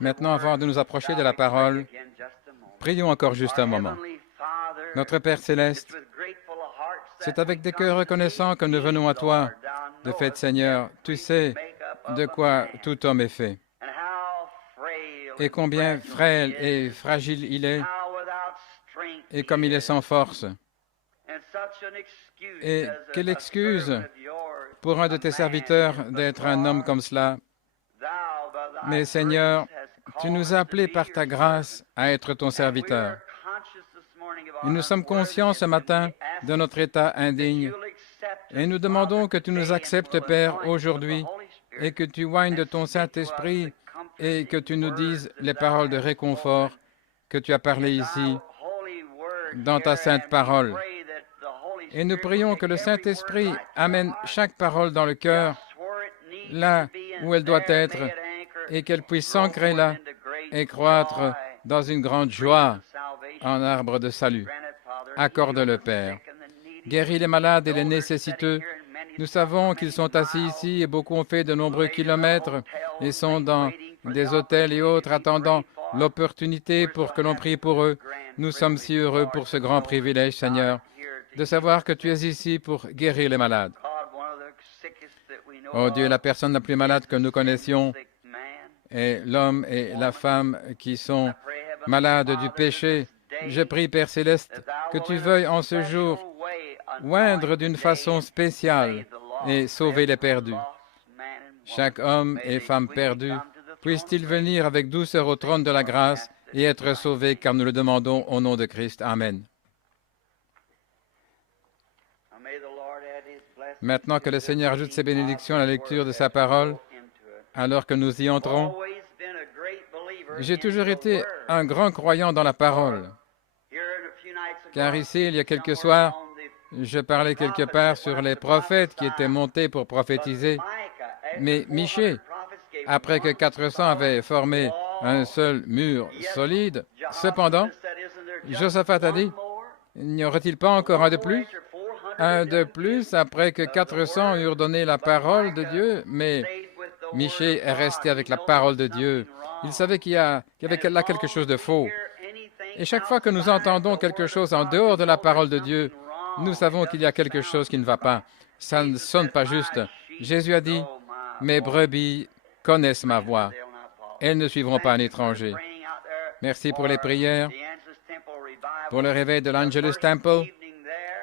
Maintenant, avant de nous approcher de la parole, prions encore juste un moment. Notre Père céleste, c'est avec des cœurs reconnaissants que nous venons à toi. De fait, Seigneur, tu sais de quoi tout homme est fait, et combien frêle et fragile il est, et comme il est sans force. Et quelle excuse pour un de tes serviteurs d'être un homme comme cela. Mais Seigneur, tu nous as appelés par ta grâce à être ton serviteur. Et nous sommes conscients ce matin de notre état indigne. Et nous demandons que tu nous acceptes, Père, aujourd'hui, et que tu oignes de ton Saint-Esprit et que tu nous dises les paroles de réconfort que tu as parlé ici dans ta sainte parole. Et nous prions que le Saint-Esprit amène chaque parole dans le cœur, là où elle doit être, et qu'elle puisse s'ancrer là et croître dans une grande joie en arbre de salut. Accorde-le, Père. Guéris les malades et les nécessiteux. Nous savons qu'ils sont assis ici et beaucoup ont fait de nombreux kilomètres et sont dans des hôtels et autres attendant l'opportunité pour que l'on prie pour eux. Nous sommes si heureux pour ce grand privilège, Seigneur, de savoir que tu es ici pour guérir les malades. Oh Dieu, la personne la plus malade que nous connaissions est l'homme et la femme qui sont malades du péché. Je prie, Père Céleste, que tu veuilles en ce jour oindre d'une façon spéciale et sauver les perdus. Chaque homme et femme perdu, puisse-t-il venir avec douceur au trône de la grâce et être sauvé, car nous le demandons au nom de Christ. Amen. Maintenant que le Seigneur ajoute ses bénédictions à la lecture de sa parole, alors que nous y entrons, j'ai toujours été un grand croyant dans la parole, car ici, il y a quelques soirs, je parlais quelque part sur les prophètes qui étaient montés pour prophétiser, mais Michée, après que 400 avaient formé un seul mur solide, cependant, Josaphat a dit, n'y aurait-il pas encore un de plus? Un de plus après que 400 eurent donné la parole de Dieu, mais Michée est resté avec la parole de Dieu. Il savait qu'il y avait là quelque chose de faux. Et chaque fois que nous entendons quelque chose en dehors de la parole de Dieu, nous savons qu'il y a quelque chose qui ne va pas. Ça ne sonne pas juste. Jésus a dit, « Mes brebis connaissent ma voix. Elles ne suivront pas un étranger. » Merci pour les prières, pour le réveil de l'Angelus Temple,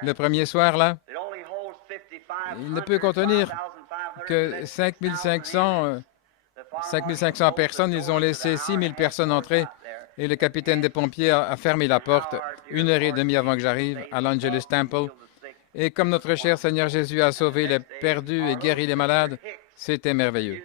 le premier soir là. Il ne peut contenir que 5500 personnes. Ils ont laissé 6000 personnes entrer et le capitaine des pompiers a fermé la porte 1h30 avant que j'arrive à l'Angelus Temple. Et comme notre cher Seigneur Jésus a sauvé les perdus et guéri les malades, c'était merveilleux.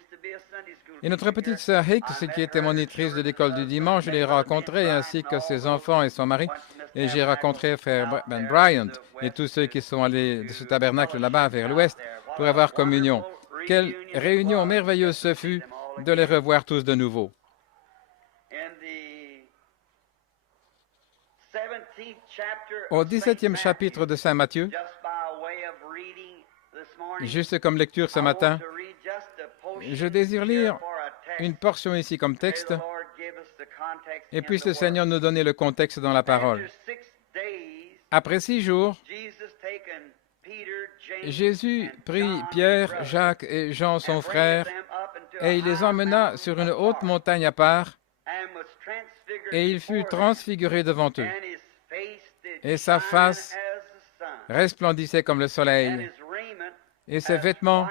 Et notre petite sœur Hicks, qui était monitrice de l'école du dimanche, je l'ai rencontrée, ainsi que ses enfants et son mari. Et j'ai rencontré frère Ben Bryant et tous ceux qui sont allés de ce tabernacle là-bas vers l'ouest pour avoir communion. Quelle réunion merveilleuse ce fut de les revoir tous de nouveau. Au 17e chapitre de Saint Matthieu, juste comme lecture ce matin, je désire lire une portion ici comme texte, et puisse le Seigneur nous donner le contexte dans la parole. Après 6 jours, Jésus prit Pierre, Jacques et Jean, son frère, et il les emmena sur une haute montagne à part, et il fut transfiguré devant eux. Et sa face resplendissait comme le soleil, et ses vêtements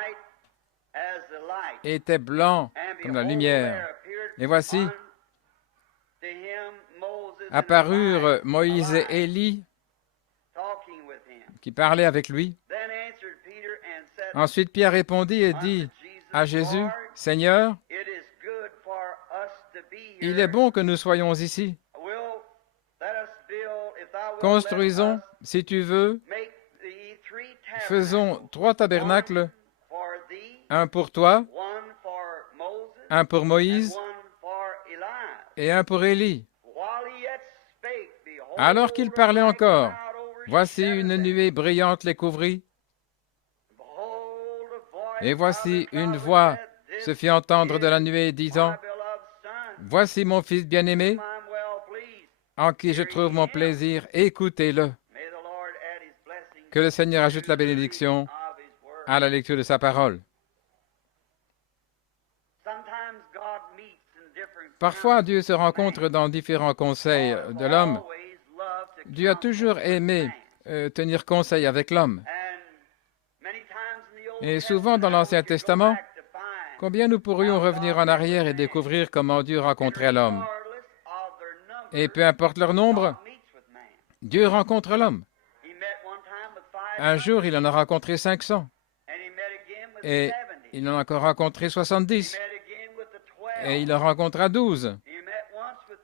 étaient blancs comme la lumière. Et voici, apparurent Moïse et Élie qui parlaient avec lui. Ensuite, Pierre répondit et dit à Jésus, « Seigneur, il est bon que nous soyons ici. Construisons, si tu veux, faisons 3 tabernacles, un pour toi, un pour Moïse et un pour Élie. » Alors qu'il parlait encore, voici une nuée brillante les couvrit, et voici une voix se fit entendre de la nuée disant, Voici mon Fils bien-aimé, en qui je trouve mon plaisir, écoutez-le. Que le Seigneur ajoute la bénédiction à la lecture de sa parole. Parfois, Dieu se rencontre dans différents conseils de l'homme. Dieu a toujours aimé tenir conseil avec l'homme. Et souvent dans l'Ancien Testament, combien nous pourrions revenir en arrière et découvrir comment Dieu rencontrait l'homme. Et peu importe leur nombre, Dieu rencontre l'homme. Un jour, il en a rencontré 500. Et il en a encore rencontré 70. Et il en rencontra 12.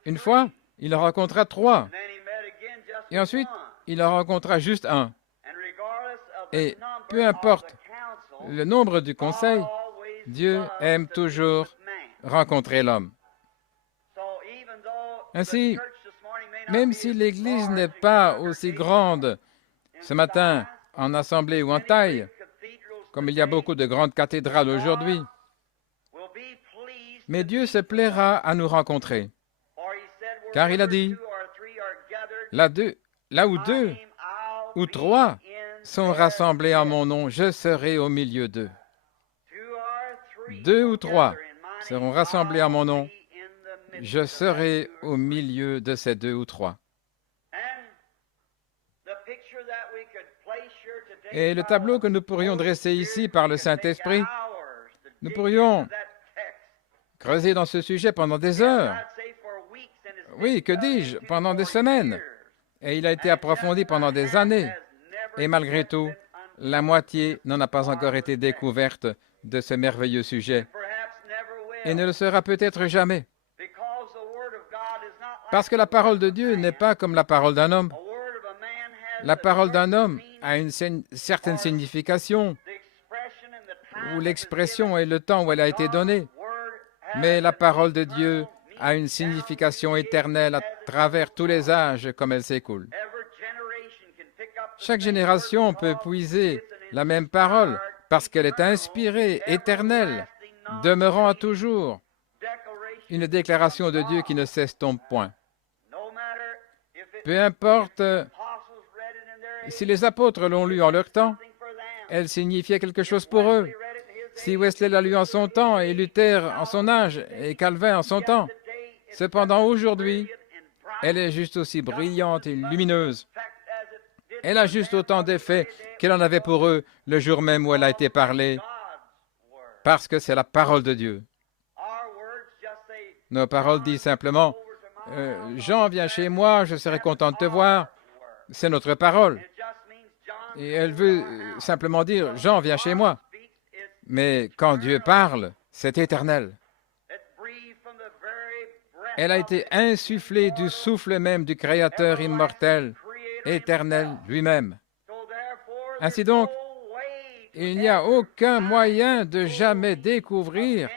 Une fois, il en rencontra 3. Et ensuite, il en rencontra juste un. Et peu importe le nombre du conseil, Dieu aime toujours rencontrer l'homme. Ainsi, même si l'Église n'est pas aussi grande ce matin en assemblée ou en taille, comme il y a beaucoup de grandes cathédrales aujourd'hui, mais Dieu se plaira à nous rencontrer. Car il a dit, là où 2 ou 3 sont rassemblés en mon nom, je serai au milieu d'eux. 2 ou 3 seront rassemblés en mon nom, je serai au milieu de ces 2 ou 3. Et le tableau que nous pourrions dresser ici par le Saint-Esprit, nous pourrions creuser dans ce sujet pendant des heures. Oui, que dis-je, pendant des semaines. Et il a été approfondi pendant des années. Et malgré tout, la moitié n'en a pas encore été découverte de ce merveilleux sujet. Et ne le sera peut-être jamais. Parce que la parole de Dieu n'est pas comme la parole d'un homme. La parole d'un homme a une certaine signification, où l'expression est le temps où elle a été donnée. Mais la parole de Dieu a une signification éternelle à travers tous les âges comme elle s'écoule. Chaque génération peut puiser la même parole parce qu'elle est inspirée, éternelle, demeurant à toujours. Une déclaration de Dieu qui ne s'estompe point. Peu importe si les apôtres l'ont lu en leur temps, elle signifiait quelque chose pour eux. Si Wesley l'a lu en son temps, et Luther en son âge, et Calvin en son temps, cependant aujourd'hui, elle est juste aussi brillante et lumineuse. Elle a juste autant d'effet qu'elle en avait pour eux le jour même où elle a été parlée, parce que c'est la parole de Dieu. Nos paroles disent simplement, Jean, viens chez moi, je serai content de te voir. C'est notre parole. Et elle veut simplement dire, Jean, viens chez moi. Mais quand Dieu parle, c'est éternel. Elle a été insufflée du souffle même du Créateur immortel, éternel lui-même. Ainsi donc, il n'y a aucun moyen de jamais découvrir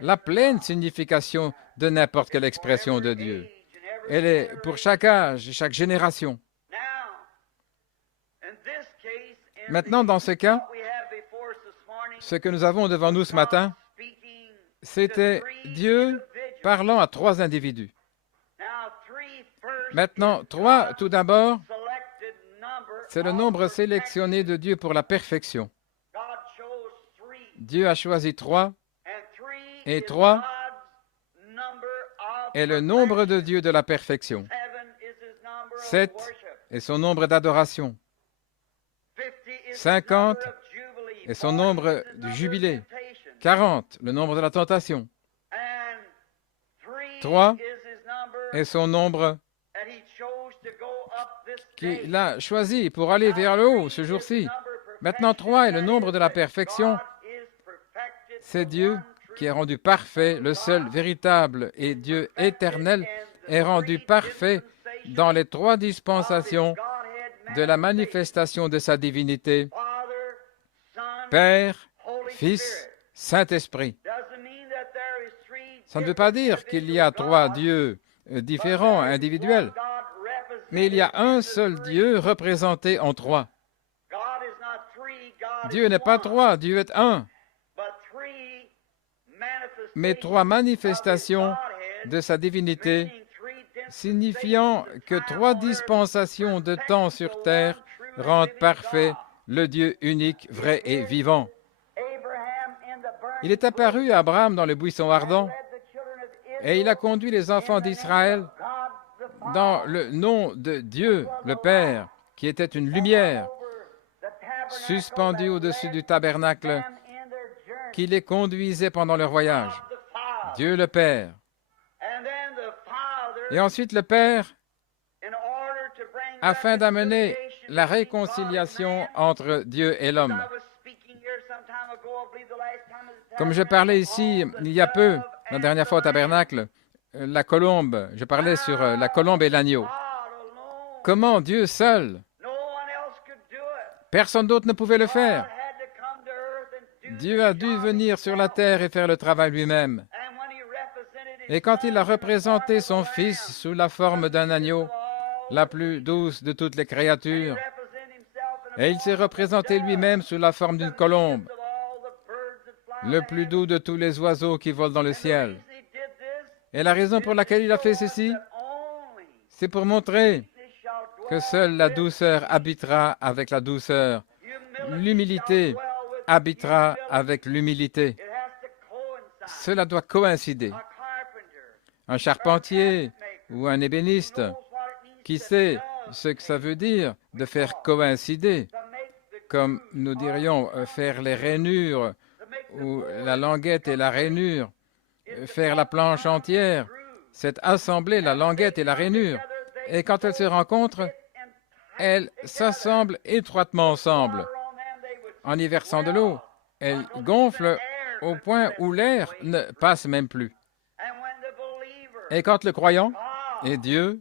la pleine signification de n'importe quelle expression de Dieu. Elle est pour chaque âge et chaque génération. Maintenant, dans ce cas, ce que nous avons devant nous ce matin, c'était Dieu parlant à 3 individus. Maintenant, 3, tout d'abord, c'est le nombre sélectionné de Dieu pour la perfection. Dieu a choisi 3, et 3 est le nombre de Dieu de la perfection. 7 est son nombre d'adoration. 50 est son nombre du jubilé. 40, le nombre de la tentation. 3 est son nombre qu'il a choisi pour aller vers le haut ce jour-ci. Maintenant, 3 est le nombre de la perfection. C'est Dieu qui est rendu parfait, le seul véritable et Dieu éternel est rendu parfait dans les 3 dispensations de la manifestation de sa divinité. Père, Fils, Saint-Esprit. Ça ne veut pas dire qu'il y a 3 dieux différents, individuels, mais il y a un seul Dieu représenté en 3. Dieu n'est pas 3, Dieu est 1. Mais 3 manifestations de sa divinité, signifiant que 3 dispensations de temps sur terre rendent parfait le Dieu unique, vrai et vivant. Il est apparu à Abraham dans le buisson ardent et il a conduit les enfants d'Israël dans le nom de Dieu, le Père, qui était une lumière suspendue au-dessus du tabernacle qui les conduisait pendant leur voyage. Dieu le Père. Et ensuite le Père, afin d'amener la réconciliation entre Dieu et l'homme. Comme je parlais ici il y a peu, la dernière fois au tabernacle, la colombe, je parlais sur la colombe et l'agneau. Comment Dieu seul, personne d'autre ne pouvait le faire. Dieu a dû venir sur la terre et faire le travail lui-même. Et quand il a représenté son Fils sous la forme d'un agneau, la plus douce de toutes les créatures, et il s'est représenté lui-même sous la forme d'une colombe, le plus doux de tous les oiseaux qui volent dans le ciel. Et la raison pour laquelle il a fait ceci, c'est pour montrer que seule la douceur habitera avec la douceur, l'humilité habitera avec l'humilité. Cela doit coïncider. Un charpentier ou un ébéniste qui sait ce que ça veut dire de faire coïncider, comme nous dirions faire les rainures ou la languette et la rainure, faire la planche entière, c'est assembler la languette et la rainure. Et quand elles se rencontrent, elles s'assemblent étroitement ensemble. En y versant de l'eau, elles gonflent au point où l'air ne passe même plus. Et quand le croyant est Dieu,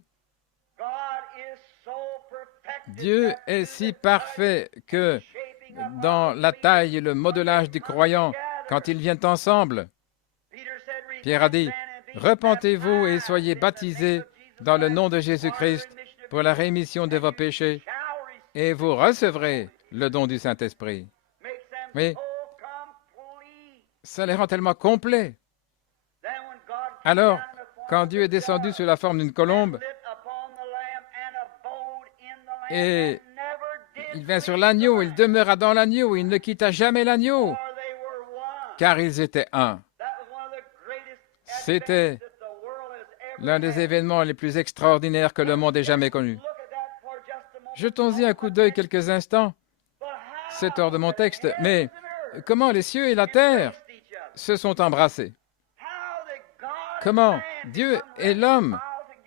Dieu est si parfait que dans la taille et le modelage du croyant, quand ils viennent ensemble, Pierre a dit, « Repentez-vous et soyez baptisés dans le nom de Jésus-Christ pour la rémission de vos péchés, et vous recevrez le don du Saint-Esprit. » Oui, ça les rend tellement complets. Alors, quand Dieu est descendu sous la forme d'une colombe, et il vint sur l'agneau, il demeura dans l'agneau, il ne quitta jamais l'agneau, car ils étaient un. C'était l'un des événements les plus extraordinaires que le monde ait jamais connus. Jetons-y un coup d'œil quelques instants. C'est hors de mon texte, mais comment les cieux et la terre se sont embrassés? Comment Dieu et l'homme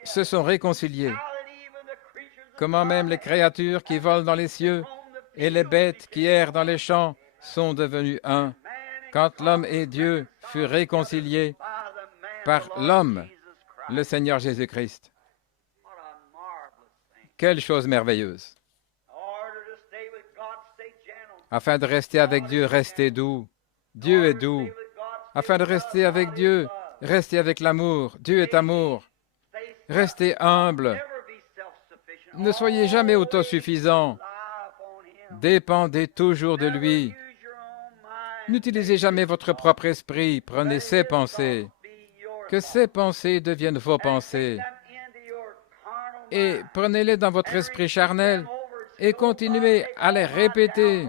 se sont réconciliés? Comment même les créatures qui volent dans les cieux et les bêtes qui errent dans les champs sont devenues un, quand l'homme et Dieu furent réconciliés par l'homme, le Seigneur Jésus-Christ. Quelle chose merveilleuse! Afin de rester avec Dieu, restez doux. Dieu est doux. Afin de rester avec Dieu, restez avec l'amour. Dieu est amour. Restez humble. Ne soyez jamais autosuffisant. Dépendez toujours de lui. N'utilisez jamais votre propre esprit. Prenez ses pensées. Que ces pensées deviennent vos pensées. Et prenez-les dans votre esprit charnel et continuez à les répéter.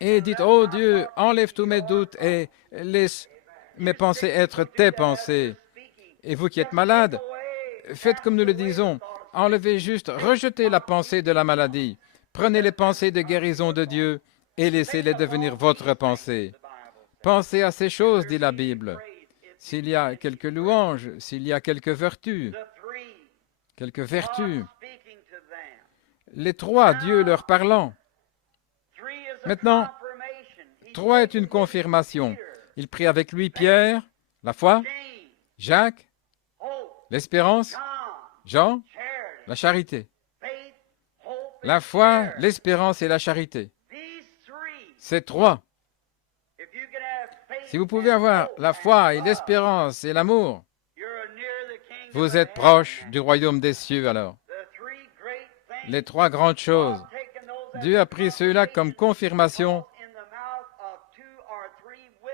Et dites, « Oh Dieu, enlève tous mes doutes et laisse mes pensées être tes pensées. » Et vous qui êtes malade, faites comme nous le disons. Enlevez juste, rejetez la pensée de la maladie. Prenez les pensées de guérison de Dieu et laissez-les devenir votre pensée. Pensez à ces choses, dit la Bible. S'il y a quelques louanges, s'il y a quelques vertus, les trois, Dieu leur parlant. Maintenant, 3 est une confirmation. Il prit avec lui Pierre, la foi, Jacques, l'espérance, Jean, la charité. La foi, l'espérance et la charité. Ces 3. Si vous pouvez avoir la foi et l'espérance et l'amour, vous êtes proche du royaume des cieux alors. Les 3 grandes choses. Dieu a pris ceux-là comme confirmation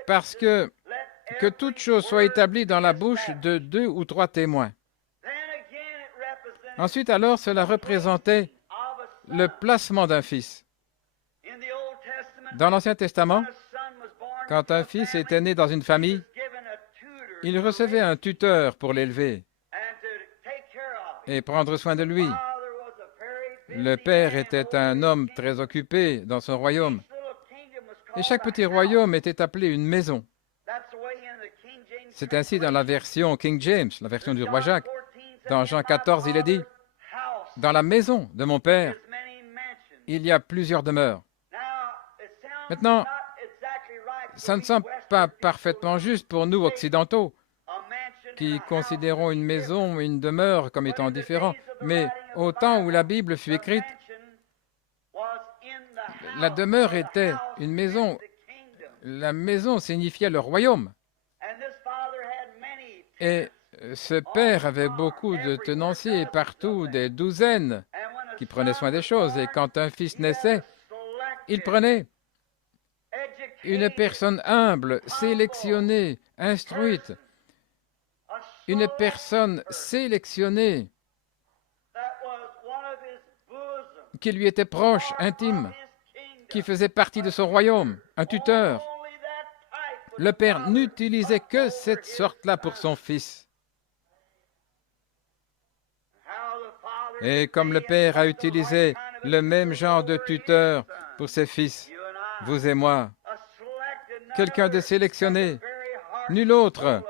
parce que que toute chose soit établie dans la bouche de 2 ou 3 témoins. Ensuite, alors, cela représentait le placement d'un fils. Dans l'Ancien Testament, quand un fils était né dans une famille, il recevait un tuteur pour l'élever et prendre soin de lui. Le père était un homme très occupé dans son royaume, et chaque petit royaume était appelé une maison. C'est ainsi dans la version King James, la version du roi Jacques. Dans Jean 14, il est dit, « Dans la maison de mon père, il y a plusieurs demeures. » Maintenant, ça ne semble pas parfaitement juste pour nous occidentaux, qui considérons une maison ou une demeure comme étant différents. Mais au temps où la Bible fut écrite, la demeure était une maison. La maison signifiait le royaume. Et ce père avait beaucoup de tenanciers partout, des douzaines qui prenaient soin des choses. Et quand un fils naissait, il prenait une personne humble, sélectionnée, instruite, une personne sélectionnée qui lui était proche, intime, qui faisait partie de son royaume, un tuteur. Le père n'utilisait que cette sorte-là pour son fils. Et comme le père a utilisé le même genre de tuteur pour ses fils, vous et moi, quelqu'un de sélectionné, nul autre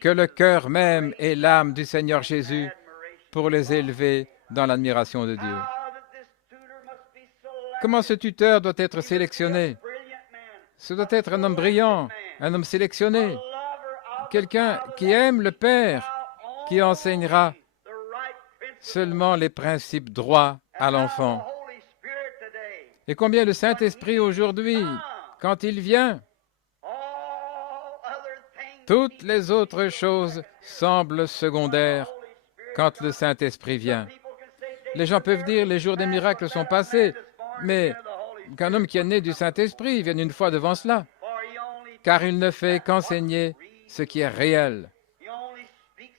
que le cœur même et l'âme du Seigneur Jésus pour les élever dans l'admiration de Dieu. Comment ce tuteur doit être sélectionné? Ce doit être un homme brillant, un homme sélectionné, quelqu'un qui aime le Père, qui enseignera seulement les principes droits à l'enfant. Et combien le Saint-Esprit aujourd'hui, quand il vient, toutes les autres choses semblent secondaires quand le Saint-Esprit vient. Les gens peuvent dire les jours des miracles sont passés, mais qu'un homme qui est né du Saint-Esprit vienne une fois devant cela, car il ne fait qu'enseigner ce qui est réel.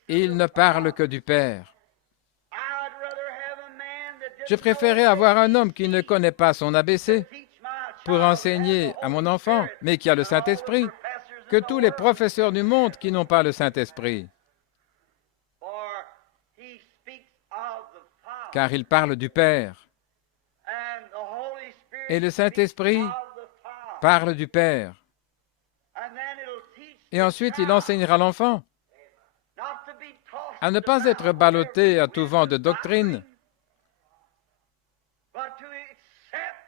Il ne parle que du Père. Je préférais avoir un homme qui ne connaît pas son ABC pour enseigner à mon enfant, mais qui a le Saint-Esprit, que tous les professeurs du monde qui n'ont pas le Saint-Esprit. Car il parle du Père. Et le Saint-Esprit parle du Père. Et ensuite, il enseignera l'enfant à ne pas être ballotté à tout vent de doctrine,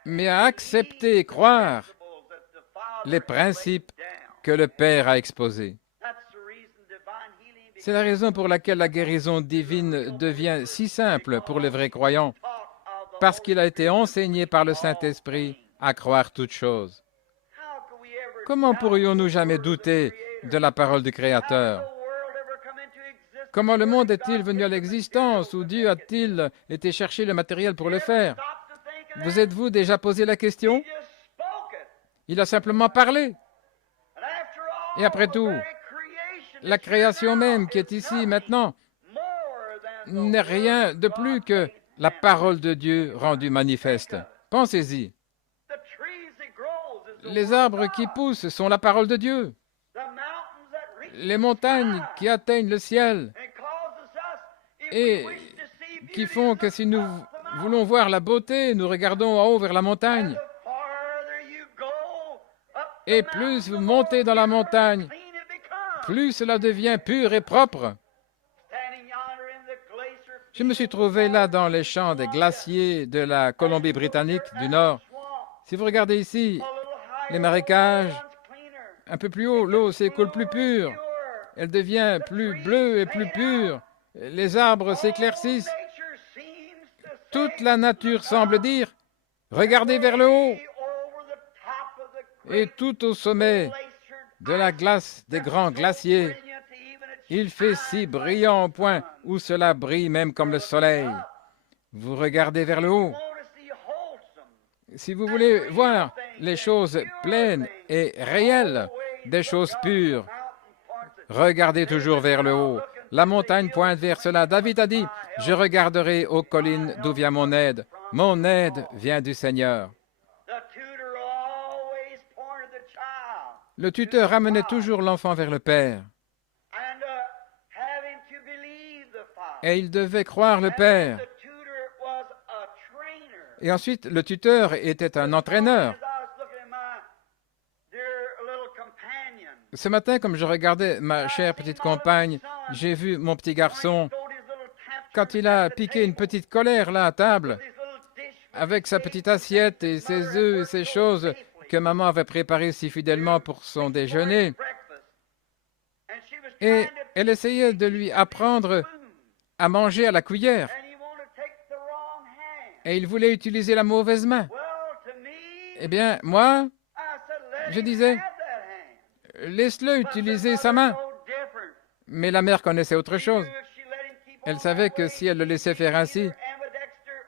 mais à accepter et croire les principes que le Père a exposés. C'est la raison pour laquelle la guérison divine devient si simple pour les vrais croyants, parce qu'il a été enseigné par le Saint-Esprit à croire toutes choses. Comment pourrions-nous jamais douter de la parole du Créateur? Comment le monde est-il venu à l'existence? Ou Dieu a-t-il été chercher le matériel pour le faire? Vous êtes-vous déjà posé la question? Il a simplement parlé. Et après tout, la création même qui est ici maintenant n'est rien de plus que la parole de Dieu rendue manifeste. Pensez-y. Les arbres qui poussent sont la parole de Dieu. Les montagnes qui atteignent le ciel et qui font que si nous voulons voir la beauté, nous regardons en haut vers la montagne. Et plus vous montez dans la montagne, plus cela devient pur et propre. Je me suis trouvé là dans les champs des glaciers de la Colombie-Britannique du Nord. Si vous regardez ici, les marécages, un peu plus haut, l'eau s'écoule plus pure. Elle devient plus bleue et plus pure. Les arbres s'éclaircissent. Toute la nature semble dire, regardez vers le haut. Et tout au sommet de la glace des grands glaciers, il fait si brillant au point où cela brille même comme le soleil. Vous regardez vers le haut. Si vous voulez voir les choses pleines et réelles, des choses pures, regardez toujours vers le haut. La montagne pointe vers cela. David a dit, je regarderai aux collines d'où vient mon aide. Mon aide vient du Seigneur. Le tuteur ramenait toujours l'enfant vers le Père. Et il devait croire le Père. Et ensuite, le tuteur était un entraîneur. Ce matin, comme je regardais ma chère petite compagne, j'ai vu mon petit garçon, quand il a piqué une petite colère là à table, avec sa petite assiette et ses œufs et ses choses que maman avait préparées si fidèlement pour son déjeuner. Et elle essayait de lui apprendre à manger à la cuillère. Et il voulait utiliser la mauvaise main. Eh bien, moi, je disais, laisse-le utiliser sa main. Mais la mère connaissait autre chose. Elle savait que si elle le laissait faire ainsi,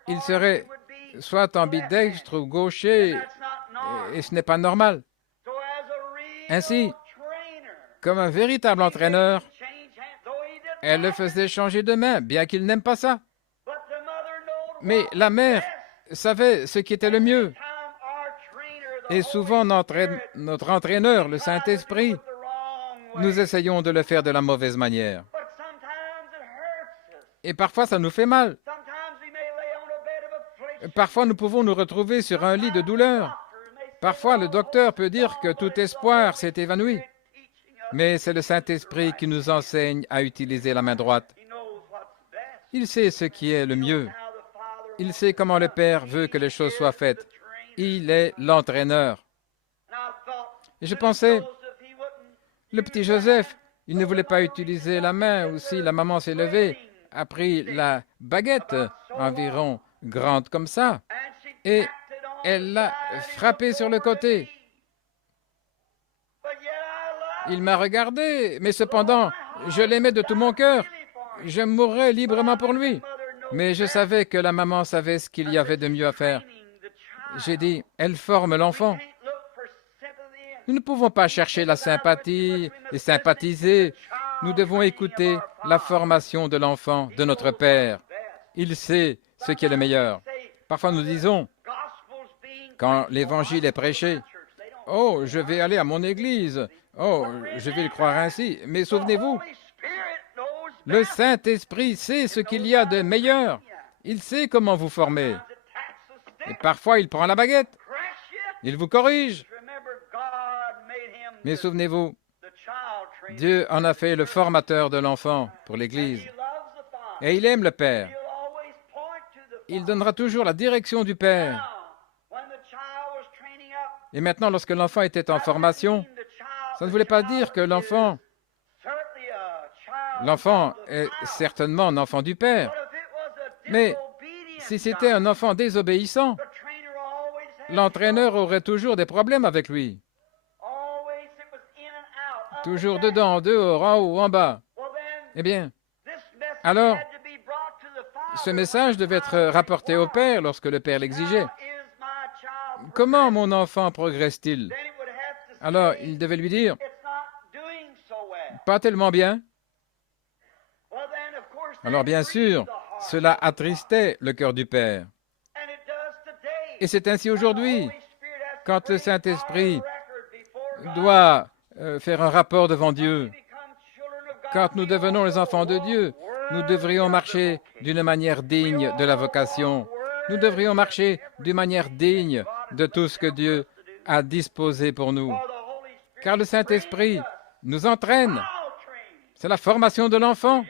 il serait soit ambidextre ou gaucher, et ce n'est pas normal. Ainsi, comme un véritable entraîneur, elle le faisait changer de main, bien qu'il n'aime pas ça. Mais la mère savait ce qui était le mieux. Et souvent, notre entraîneur, le Saint-Esprit, nous essayons de le faire de la mauvaise manière. Et parfois, ça nous fait mal. Parfois, nous pouvons nous retrouver sur un lit de douleur. Parfois, le docteur peut dire que tout espoir s'est évanoui. Mais c'est le Saint-Esprit qui nous enseigne à utiliser la main droite. Il sait ce qui est le mieux. Il sait comment le Père veut que les choses soient faites. Il est l'entraîneur. Et je pensais, le petit Joseph, il ne voulait pas utiliser la main, ou si la maman s'est levée, a pris la baguette, environ grande comme ça, et elle l'a frappé sur le côté. Il m'a regardé, mais cependant, je l'aimais de tout mon cœur. Je mourrais librement pour lui. Mais je savais que la maman savait ce qu'il y avait de mieux à faire. J'ai dit, elle forme l'enfant. Nous ne pouvons pas chercher la sympathie et sympathiser. Nous devons écouter la formation de l'enfant, de notre Père. Il sait ce qui est le meilleur. Parfois nous disons, quand l'Évangile est prêché, « Oh, je vais aller à mon église. Oh, je vais le croire ainsi. » Mais souvenez-vous, le Saint-Esprit sait ce qu'il y a de meilleur. Il sait comment vous former. Et parfois, il prend la baguette. Il vous corrige. Mais souvenez-vous, Dieu en a fait le formateur de l'enfant pour l'Église. Et il aime le Père. Il donnera toujours la direction du Père. Et maintenant, lorsque l'enfant était en formation, ça ne voulait pas dire que l'enfant est certainement un enfant du Père. Mais si c'était un enfant désobéissant, l'entraîneur aurait toujours des problèmes avec lui. Toujours dedans, dehors, en haut, en bas. Eh bien, alors, ce message devait être rapporté au Père lorsque le Père l'exigeait. Comment mon enfant progresse-t-il? Alors, il devait lui dire, pas tellement bien. Alors, bien sûr, cela attristait le cœur du Père. Et c'est ainsi aujourd'hui, quand le Saint-Esprit doit faire un rapport devant Dieu. Quand nous devenons les enfants de Dieu, nous devrions marcher d'une manière digne de la vocation. Nous devrions marcher d'une manière digne de tout ce que Dieu a disposé pour nous. Car le Saint-Esprit nous entraîne. C'est la formation de l'enfant.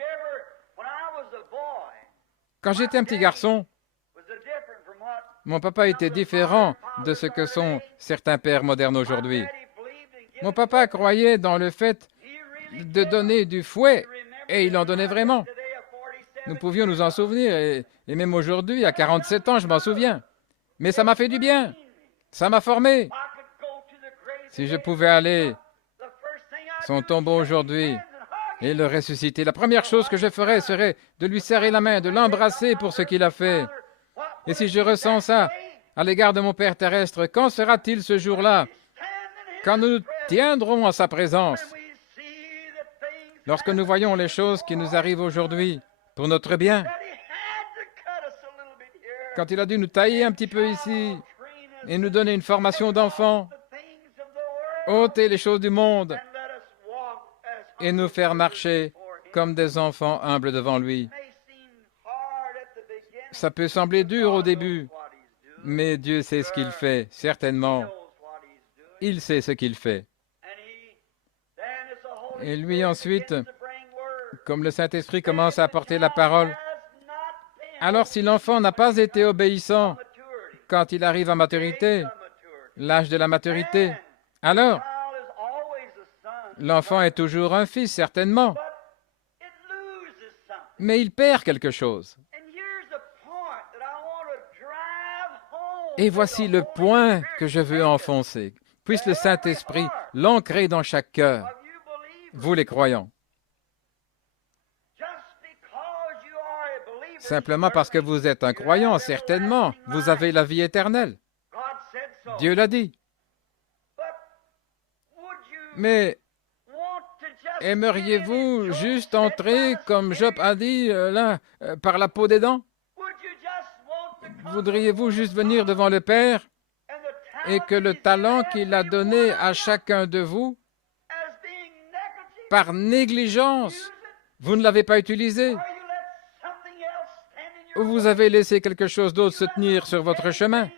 Quand j'étais un petit garçon, mon papa était différent de ce que sont certains pères modernes aujourd'hui. Mon papa croyait dans le fait de donner du fouet, et il en donnait vraiment. Nous pouvions nous en souvenir, et même aujourd'hui, à 47 ans, je m'en souviens. Mais ça m'a fait du bien. Ça m'a formé. Si je pouvais aller à son tombeau aujourd'hui et le ressusciter, la première chose que je ferais serait de lui serrer la main, de l'embrasser pour ce qu'il a fait. Et si je ressens ça à l'égard de mon Père terrestre, quand sera-t-il ce jour-là, quand nous nous tiendrons en sa présence Lorsque nous voyons les choses qui nous arrivent aujourd'hui pour notre bien, quand il a dû nous tailler un petit peu ici et nous donner une formation d'enfant, ôter les choses du monde et nous faire marcher comme des enfants humbles devant lui. Ça peut sembler dur au début, mais Dieu sait ce qu'il fait, certainement. Il sait ce qu'il fait. Et lui ensuite, comme le Saint-Esprit commence à apporter la parole, alors si l'enfant n'a pas été obéissant quand il arrive à maturité, l'âge de la maturité, alors l'enfant est toujours un fils, certainement, mais il perd quelque chose. Et voici le point que je veux enfoncer. Puisse le Saint-Esprit l'ancrer dans chaque cœur, vous les croyants. Simplement parce que vous êtes un croyant, certainement, vous avez la vie éternelle. Dieu l'a dit. Mais aimeriez-vous juste entrer, comme Job a dit, là, par la peau des dents? Voudriez-vous juste venir devant le Père et que le talent qu'il a donné à chacun de vous, par négligence, vous ne l'avez pas utilisé? Ou vous avez laissé quelque chose d'autre se tenir sur votre chemin?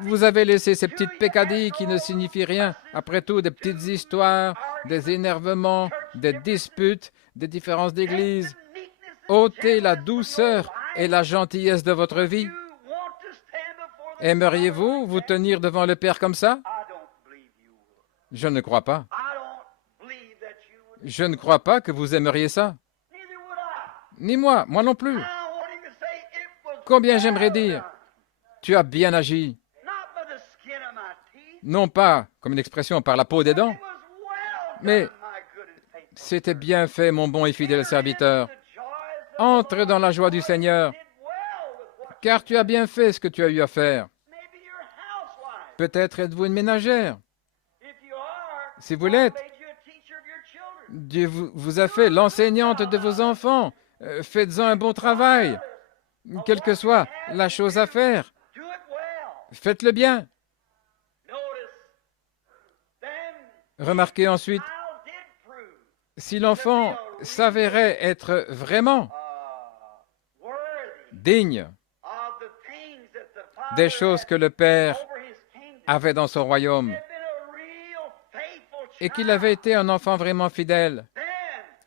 Vous avez laissé ces petites peccadilles qui ne signifient rien. Après tout, des petites histoires, des énervements, des disputes, des différences d'église. Ôtez la douceur et la gentillesse de votre vie. Aimeriez-vous vous tenir devant le Père comme ça? Je ne crois pas. Je ne crois pas que vous aimeriez ça. Ni moi, moi non plus. Combien j'aimerais dire, tu as bien agi. Non pas, comme une expression, par la peau des dents, mais c'était bien fait, mon bon et fidèle serviteur. Entre dans la joie du Seigneur, car tu as bien fait ce que tu as eu à faire. Peut-être êtes-vous une ménagère. Si vous l'êtes, Dieu vous a fait l'enseignante de vos enfants. Faites-en un bon travail. Quelle que soit la chose à faire, faites-le bien. Remarquez ensuite, si l'enfant s'avérait être vraiment digne des choses que le Père avait dans son royaume et qu'il avait été un enfant vraiment fidèle,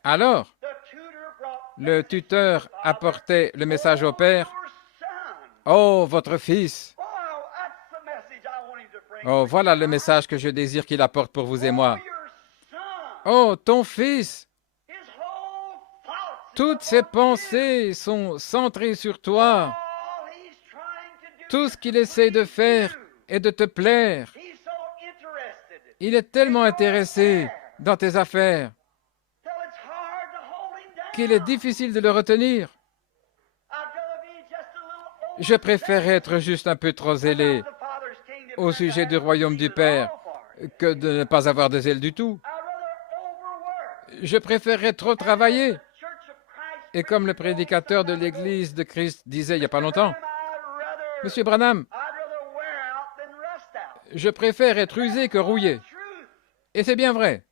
alors le tuteur apportait le message au Père. « Oh, votre fils! Oh, voilà le message que je désire qu'il apporte pour vous et moi. Oh, ton fils! Toutes ses pensées sont centrées sur toi. Tout ce qu'il essaie de faire est de te plaire. Il est tellement intéressé dans tes affaires qu'il est difficile de le retenir. Je préfère être juste un peu trop zélé au sujet du royaume du Père que de ne pas avoir de zèle du tout. Je préférerais trop travailler. Et comme le prédicateur de l'Église de Christ disait il n'y a pas longtemps, « Monsieur Branham, je préfère être usé que rouillé. » Et c'est bien vrai.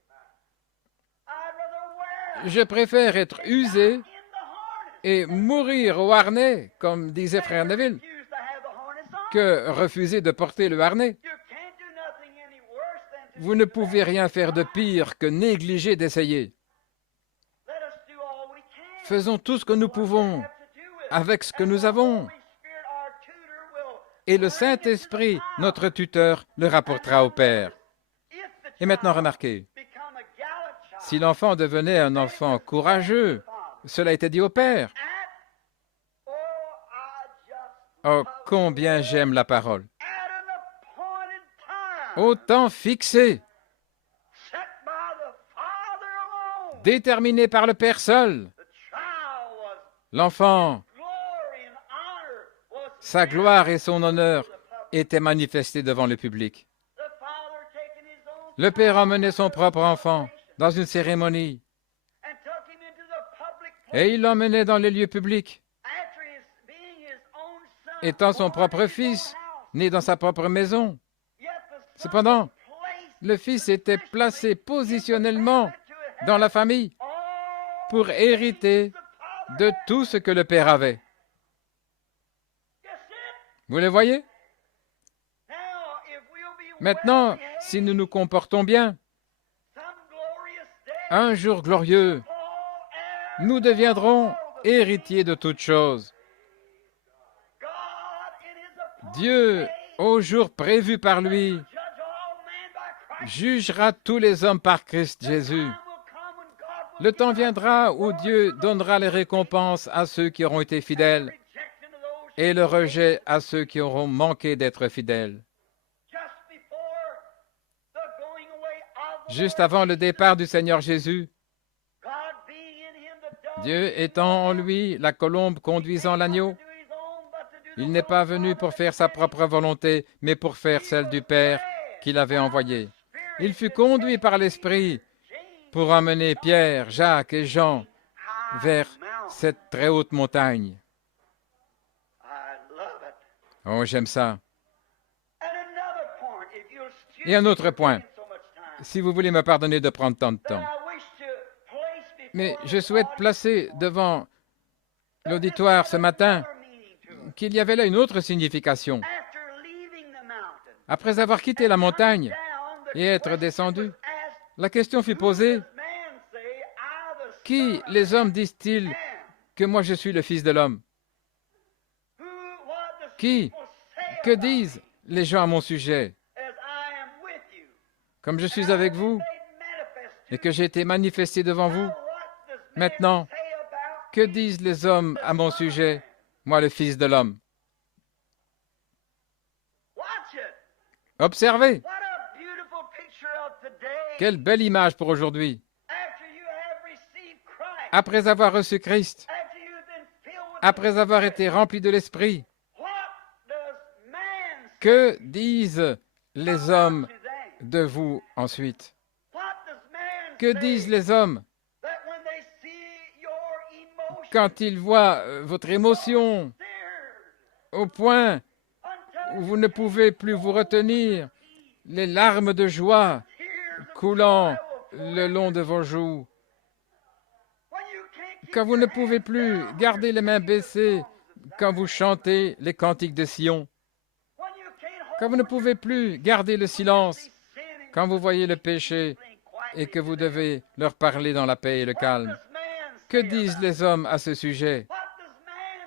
Je préfère être usé et mourir au harnais, comme disait Frère Neville, que refuser de porter le harnais. Vous ne pouvez rien faire de pire que négliger d'essayer. Faisons tout ce que nous pouvons avec ce que nous avons. Et le Saint-Esprit, notre tuteur, le rapportera au Père. Et maintenant, remarquez, si l'enfant devenait un enfant courageux, cela était dit au Père. Oh, combien j'aime la parole. Au temps fixé, déterminé par le Père seul, l'enfant, sa gloire et son honneur étaient manifestés devant le public. Le Père emmenait son propre enfant dans une cérémonie et il l'emmenait dans les lieux publics. Étant son propre fils, né dans sa propre maison. Cependant, le fils était placé positionnellement dans la famille pour hériter de tout ce que le père avait. Vous le voyez? Maintenant, si nous nous comportons bien, un jour glorieux, nous deviendrons héritiers de toutes choses. Dieu, au jour prévu par lui, jugera tous les hommes par Christ Jésus. Le temps viendra où Dieu donnera les récompenses à ceux qui auront été fidèles et le rejet à ceux qui auront manqué d'être fidèles. Juste avant le départ du Seigneur Jésus, Dieu étant en lui la colombe conduisant l'agneau, il n'est pas venu pour faire sa propre volonté, mais pour faire celle du Père qui l'avait envoyé. Il fut conduit par l'Esprit pour emmener Pierre, Jacques et Jean vers cette très haute montagne. Oh, j'aime ça. Et un autre point, si vous voulez me pardonner de prendre tant de temps. Mais je souhaite placer devant l'auditoire ce matin qu'il y avait là une autre signification. Après avoir quitté la montagne et être descendu, la question fut posée, qui les hommes disent-ils que moi je suis le Fils de l'homme? Qui? Que disent les gens à mon sujet? Comme je suis avec vous et que j'ai été manifesté devant vous, maintenant, que disent les hommes à mon sujet, moi le Fils de l'homme? Observez. Quelle belle image pour aujourd'hui. Après avoir reçu Christ, après avoir été rempli de l'Esprit, que disent les hommes de vous ensuite? Que disent les hommes quand ils voient votre émotion au point où vous ne pouvez plus vous retenir, les larmes de joie coulant le long de vos joues, quand vous ne pouvez plus garder les mains baissées quand vous chantez les cantiques de Sion, quand vous ne pouvez plus garder le silence quand vous voyez le péché et que vous devez leur parler dans la paix et le calme. Que disent les hommes à ce sujet?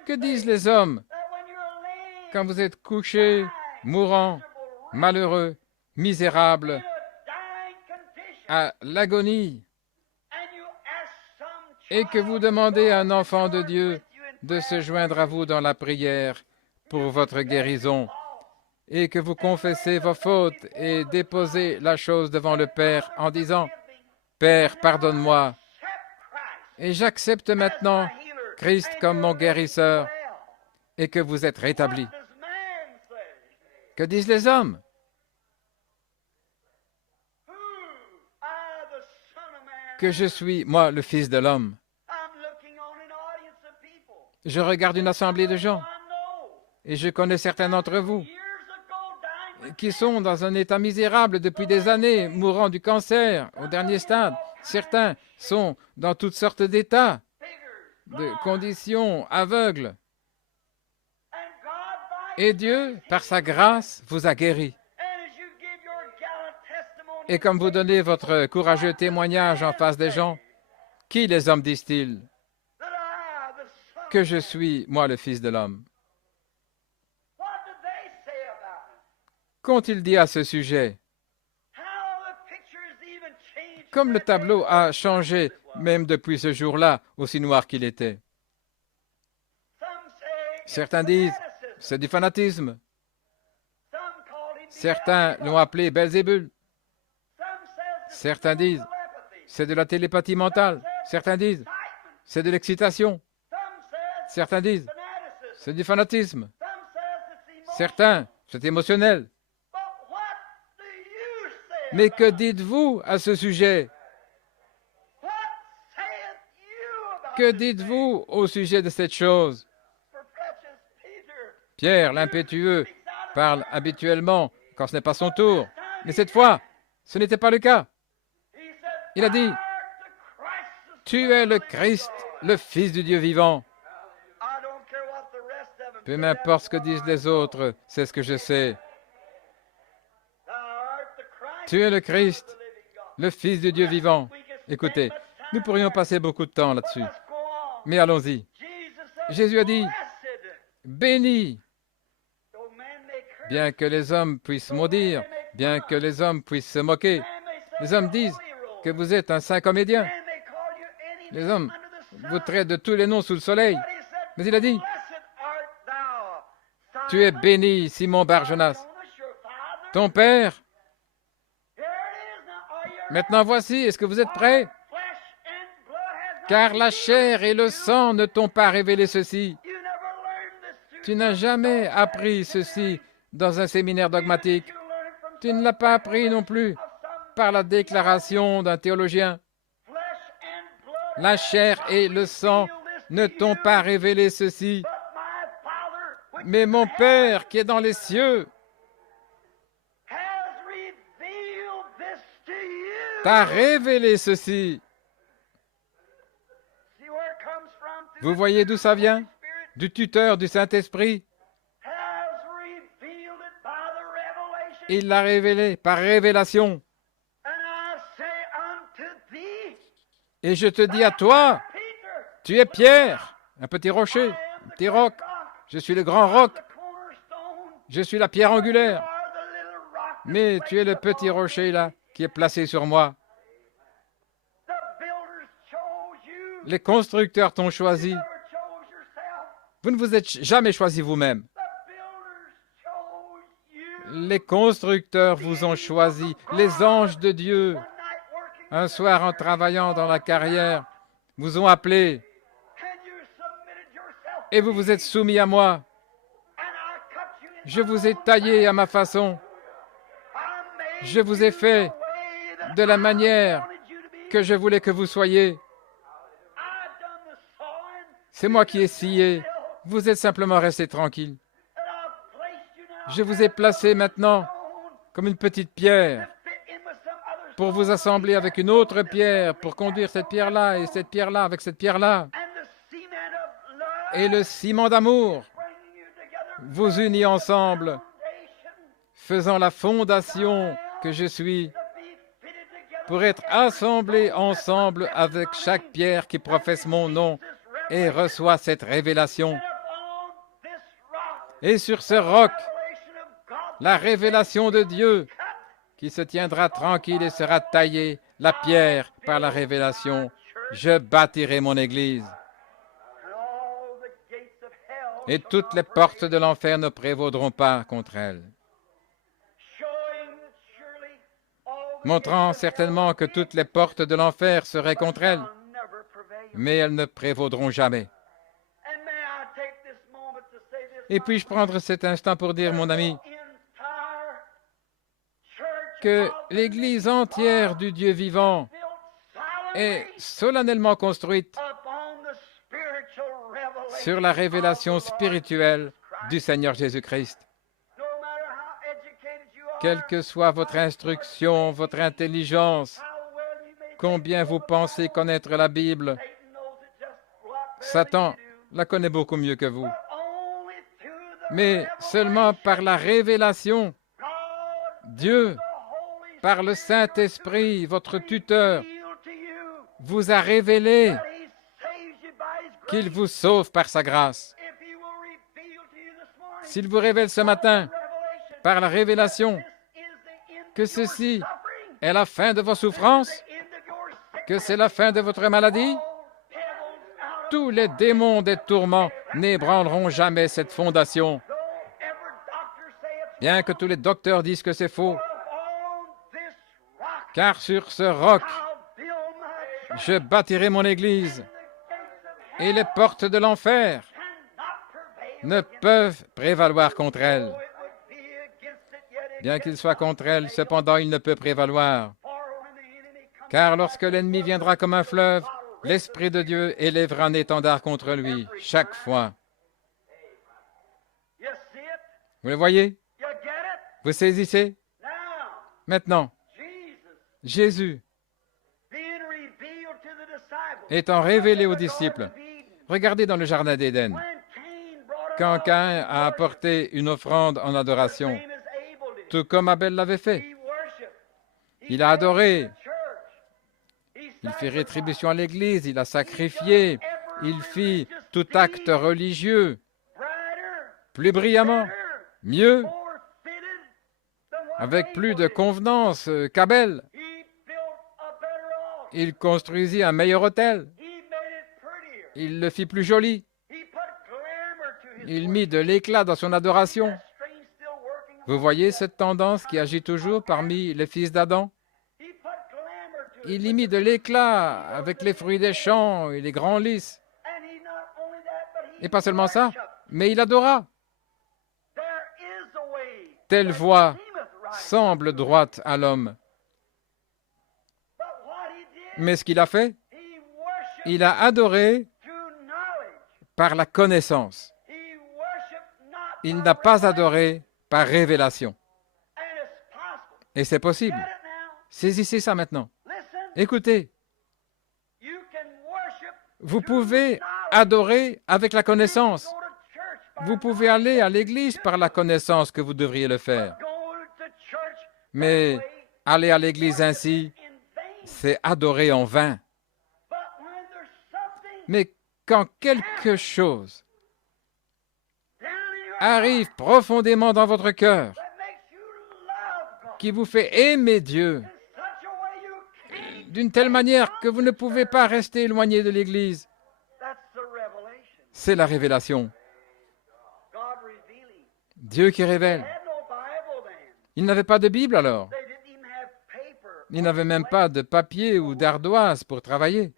Que disent les hommes quand vous êtes couché, mourant, malheureux, misérable, à l'agonie, et que vous demandez à un enfant de Dieu de se joindre à vous dans la prière pour votre guérison, et que vous confessez vos fautes et déposez la chose devant le Père en disant « Père, pardonne-moi, et j'accepte maintenant Christ comme mon guérisseur, et que vous êtes rétabli. » Que disent les hommes? Que je suis, moi, le Fils de l'homme. Je regarde une assemblée de gens, et je connais certains d'entre vous qui sont dans un état misérable depuis des années, mourant du cancer au dernier stade. Certains sont dans toutes sortes d'états, de conditions aveugles. Et Dieu, par sa grâce, vous a guéri. Et comme vous donnez votre courageux témoignage en face des gens, qui les hommes disent-ils? Que je suis, moi, le Fils de l'homme. Qu'ont-ils dit à ce sujet? Comme le tableau a changé, même depuis ce jour-là, aussi noir qu'il était. Certains disent, c'est du fanatisme. Certains l'ont appelé Belzébul. Certains disent, c'est de la télépathie mentale. Certains disent, c'est de l'excitation. Certains disent, c'est du fanatisme. Certains, c'est émotionnel. Mais que dites-vous à ce sujet? Que dites-vous au sujet de cette chose? Pierre, l'impétueux, parle habituellement quand ce n'est pas son tour. Mais cette fois, ce n'était pas le cas. Il a dit, « Tu es le Christ, le Fils du Dieu vivant. » Peu m'importe ce que disent les autres, c'est ce que je sais. Tu es le Christ, le Fils du Dieu vivant. Écoutez, nous pourrions passer beaucoup de temps là-dessus. Mais allons-y. Jésus a dit, « Béni, bien que les hommes puissent maudire, bien que les hommes puissent se moquer. Les hommes disent que vous êtes un saint comédien. Les hommes vous traitent de tous les noms sous le soleil. Mais il a dit, « Tu es béni, Simon Bar-Jonas. Ton Père. » Maintenant voici, est-ce que vous êtes prêts? Car la chair et le sang ne t'ont pas révélé ceci. Tu n'as jamais appris ceci dans un séminaire dogmatique. Tu ne l'as pas appris non plus par la déclaration d'un théologien. La chair et le sang ne t'ont pas révélé ceci. Mais mon Père qui est dans les cieux t'a révélé ceci. Vous voyez d'où ça vient? Du tuteur du Saint-Esprit. Il l'a révélé par révélation. Et je te dis à toi, tu es Pierre, un petit rocher, un petit roc. Je suis le grand roc. Je suis la pierre angulaire. Mais tu es le petit rocher là qui est placé sur moi. Les constructeurs t'ont choisi. Vous ne vous êtes jamais choisi vous-même. Les constructeurs vous ont choisi, les anges de Dieu. Un soir, en travaillant dans la carrière, vous ont appelé et vous vous êtes soumis à moi. Je vous ai taillé à ma façon. Je vous ai fait de la manière que je voulais que vous soyez. C'est moi qui ai scié. Vous êtes simplement resté tranquille. Je vous ai placé maintenant comme une petite pierre pour vous assembler avec une autre pierre, pour conduire cette pierre-là et cette pierre-là avec cette pierre-là. Et le ciment d'amour vous unit ensemble, faisant la fondation que je suis, pour être assemblés ensemble avec chaque pierre qui professe mon nom et reçoit cette révélation. Et sur ce roc, la révélation de Dieu qui se tiendra tranquille et sera taillée, la pierre par la révélation, je bâtirai mon Église. Et toutes les portes de l'enfer ne prévaudront pas contre elle. Montrant certainement que toutes les portes de l'enfer seraient contre elle, mais elles ne prévaudront jamais. Et puis-je prendre cet instant pour dire, mon ami, que l'Église entière du Dieu vivant est solennellement construite sur la révélation spirituelle du Seigneur Jésus-Christ. Quelle que soit votre instruction, votre intelligence, combien vous pensez connaître la Bible, Satan la connaît beaucoup mieux que vous. Mais seulement par la révélation, Dieu, par le Saint-Esprit, votre tuteur, vous a révélé qu'il vous sauve par sa grâce. S'il vous révèle ce matin, par la révélation, que ceci est la fin de vos souffrances, que c'est la fin de votre maladie, tous les démons des tourments n'ébranleront jamais cette fondation. Bien que tous les docteurs disent que c'est faux, car sur ce roc, je bâtirai mon Église, et les portes de l'enfer ne peuvent prévaloir contre elle. Bien qu'il soit contre elle, cependant, il ne peut prévaloir. Car lorsque l'ennemi viendra comme un fleuve, l'Esprit de Dieu élèvera un étendard contre lui chaque fois. Vous le voyez? Vous saisissez? Maintenant, Jésus étant révélé aux disciples, regardez dans le jardin d'Éden, quand Caïn a apporté une offrande en adoration, tout comme Abel l'avait fait. Il a adoré, il fit rétribution à l'Église, il a sacrifié, il fit tout acte religieux, plus brillamment, mieux, avec plus de convenance qu'Abel. Il construisit un meilleur autel. Il le fit plus joli. Il mit de l'éclat dans son adoration. Vous voyez cette tendance qui agit toujours parmi les fils d'Adam? Il y mit de l'éclat avec les fruits des champs et les grands lys. Et pas seulement ça, mais il adora. Telle voie semble droite à l'homme. Mais ce qu'il a fait, il a adoré par la connaissance. Il n'a pas adoré par révélation. Et c'est possible. Saisissez ça maintenant. Écoutez, vous pouvez adorer avec la connaissance. Vous pouvez aller à l'église par la connaissance que vous devriez le faire. Mais aller à l'église ainsi, c'est adorer en vain. Mais quand quelque chose arrive profondément dans votre cœur, qui vous fait aimer Dieu d'une telle manière que vous ne pouvez pas rester éloigné de l'Église, c'est la révélation. Dieu qui révèle. Il n'avait pas de Bible alors. Il n'avait même pas de papier ou d'ardoise pour travailler.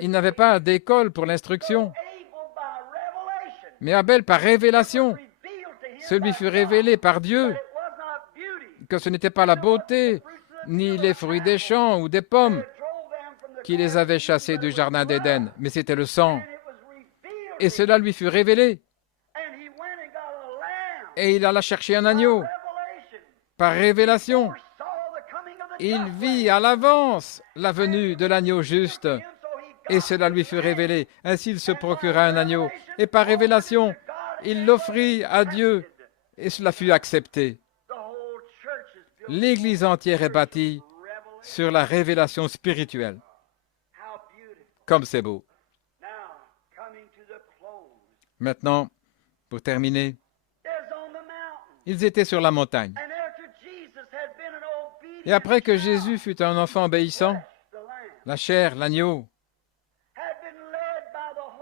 Il n'avait pas d'école pour l'instruction. Mais Abel, par révélation, ce lui fut révélé par Dieu, que ce n'était pas la beauté, ni les fruits des champs ou des pommes qui les avaient chassés du jardin d'Éden, mais c'était le sang. Et cela lui fut révélé. Et il alla chercher un agneau. Par révélation, il vit à l'avance la venue de l'agneau juste. Et cela lui fut révélé. Ainsi, il se procura un agneau. Et par révélation, il l'offrit à Dieu. Et cela fut accepté. L'Église entière est bâtie sur la révélation spirituelle. Comme c'est beau. Maintenant, pour terminer, ils étaient sur la montagne. Et après que Jésus fut un enfant obéissant, la chair, l'agneau,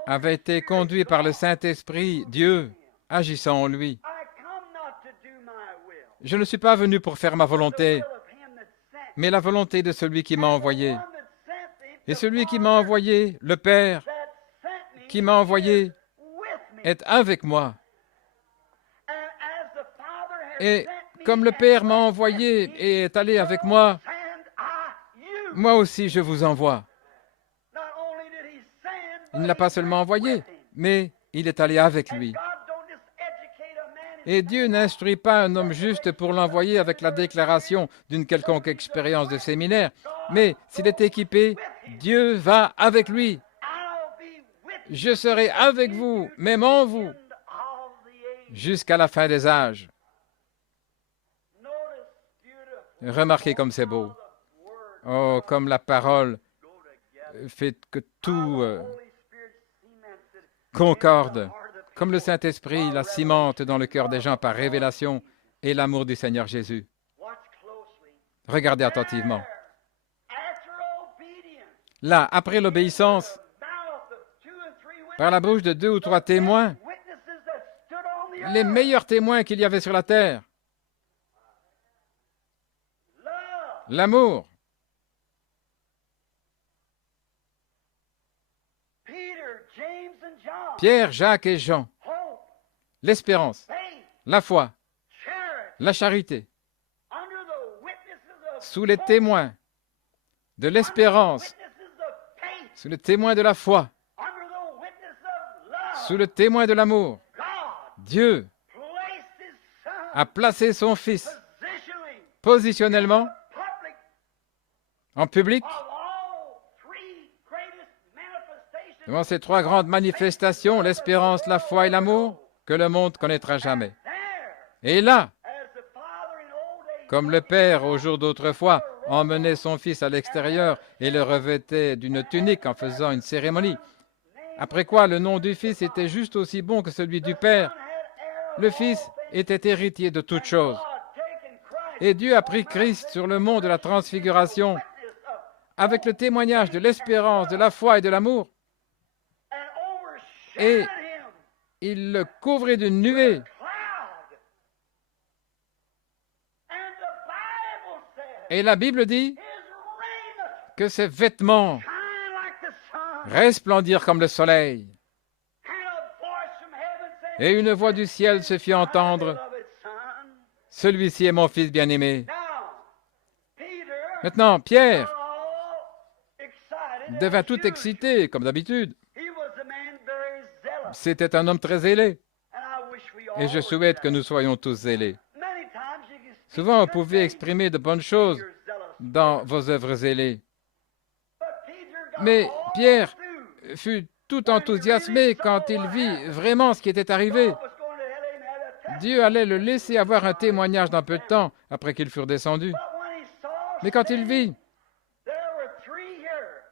avait été conduit par le Saint-Esprit, Dieu, agissant en lui. Je ne suis pas venu pour faire ma volonté, mais la volonté de celui qui m'a envoyé. Et celui qui m'a envoyé, le Père, qui m'a envoyé, est avec moi. Et comme le Père m'a envoyé et est allé avec moi, moi aussi je vous envoie. Il ne l'a pas seulement envoyé, mais il est allé avec lui. Et Dieu n'instruit pas un homme juste pour l'envoyer avec la déclaration d'une quelconque expérience de séminaire, mais s'il est équipé, Dieu va avec lui. Je serai avec vous, même en vous, jusqu'à la fin des âges. Remarquez comme c'est beau. Oh, comme la parole fait que tout concorde. Comme le Saint-Esprit la cimente dans le cœur des gens par révélation et l'amour du Seigneur Jésus. Regardez attentivement. Là, après l'obéissance, par la bouche de 2 ou 3 témoins, les meilleurs témoins qu'il y avait sur la terre, l'amour. Pierre, Jacques et Jean, l'espérance, la foi, la charité, sous les témoins de l'espérance sous le témoin de la foi, sous le témoin de l'amour, Dieu a placé son Fils positionnellement, en public, devant ces trois grandes manifestations, l'espérance, la foi et l'amour, que le monde connaîtra jamais. Et là, comme le Père, au jour d'autrefois, emmenait son Fils à l'extérieur et le revêtait d'une tunique en faisant une cérémonie, après quoi le nom du Fils était juste aussi bon que celui du Père. Le Fils était héritier de toutes choses. Et Dieu a pris Christ sur le mont de la transfiguration avec le témoignage de l'espérance, de la foi et de l'amour. Et il le couvrit d'une nuée. Et la Bible dit que ses vêtements resplendirent comme le soleil. Et une voix du ciel se fit entendre. Celui-ci est mon Fils bien-aimé. Maintenant, Pierre devint tout excité, comme d'habitude. C'était un homme très zélé. Et je souhaite que nous soyons tous zélés. Souvent, vous pouvez exprimer de bonnes choses dans vos œuvres zélées. Mais Pierre fut tout enthousiasmé quand il vit vraiment ce qui était arrivé. Dieu allait le laisser avoir un témoignage dans peu de temps après qu'ils furent descendus. Mais quand il vit,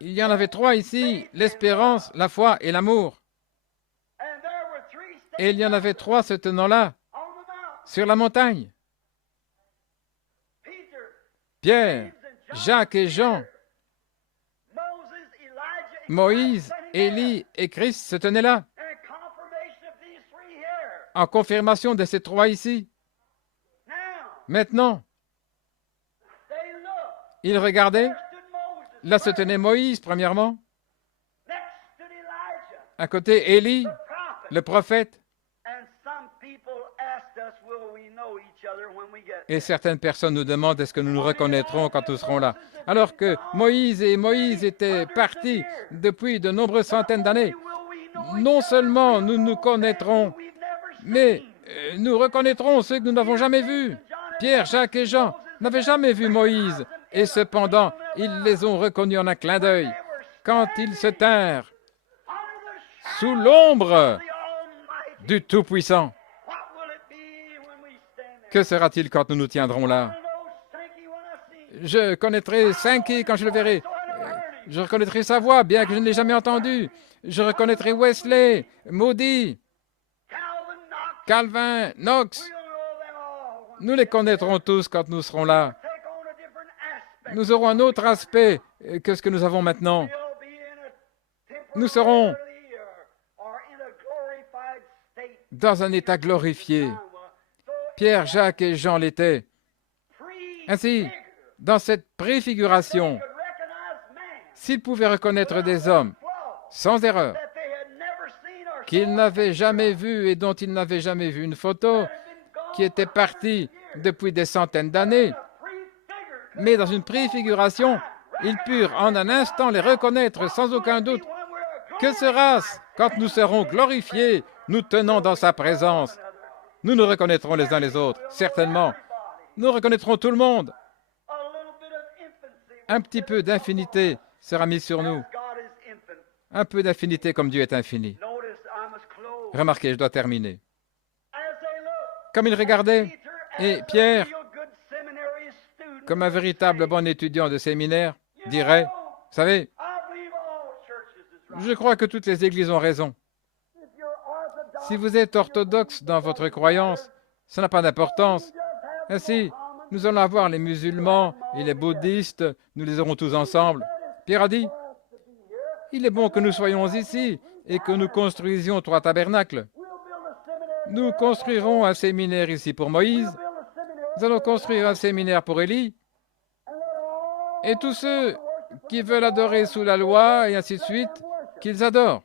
il y en avait trois ici, l'espérance, la foi et l'amour. Et il y en avait trois se tenant là, sur la montagne. Pierre, Jacques et Jean, Moïse, Élie et Christ se tenaient là, en confirmation de ces trois ici. Maintenant, ils regardaient. Là se tenait Moïse, premièrement. À côté, Élie, le prophète. Et certaines personnes nous demandent est-ce que nous nous reconnaîtrons quand nous serons là. Alors que Moïse étaient partis depuis de nombreuses centaines d'années. Non seulement nous nous connaîtrons, mais nous reconnaîtrons ceux que nous n'avons jamais vus. Pierre, Jacques et Jean n'avaient jamais vu Moïse, et cependant, ils les ont reconnus en un clin d'œil quand ils se tinrent sous l'ombre du Tout-Puissant. Que sera-t-il quand nous nous tiendrons là? Je connaîtrai Sankey quand je le verrai. Je reconnaîtrai sa voix, bien que je ne l'ai jamais entendue. Je reconnaîtrai Wesley, Moody, Calvin, Knox. Nous les connaîtrons tous quand nous serons là. Nous aurons un autre aspect que ce que nous avons maintenant. Nous serons dans un état glorifié. Pierre, Jacques et Jean l'étaient. Ainsi, dans cette préfiguration, s'ils pouvaient reconnaître des hommes sans erreur, qu'ils n'avaient jamais vus et dont ils n'avaient jamais vu une photo, qui étaient partis depuis des centaines d'années, mais dans une préfiguration, ils purent en un instant les reconnaître sans aucun doute. Que sera-ce quand nous serons glorifiés, nous tenant dans sa présence? Nous nous reconnaîtrons les uns les autres, certainement. Nous reconnaîtrons tout le monde. Un petit peu d'infinité sera mis sur nous. Un peu d'infinité comme Dieu est infini. Remarquez, je dois terminer. Comme il regardait, et Pierre, comme un véritable bon étudiant de séminaire, dirait, « Vous savez, je crois que toutes les églises ont raison. Si vous êtes orthodoxe dans votre croyance, ça n'a pas d'importance. Ainsi, nous allons avoir les musulmans et les bouddhistes, nous les aurons tous ensemble. » Pierre a dit, « Il est bon que nous soyons ici et que nous construisions trois tabernacles. Nous construirons un séminaire ici pour Moïse. Nous allons construire un séminaire pour Élie. Et tous ceux qui veulent adorer sous la loi et ainsi de suite, qu'ils adorent. »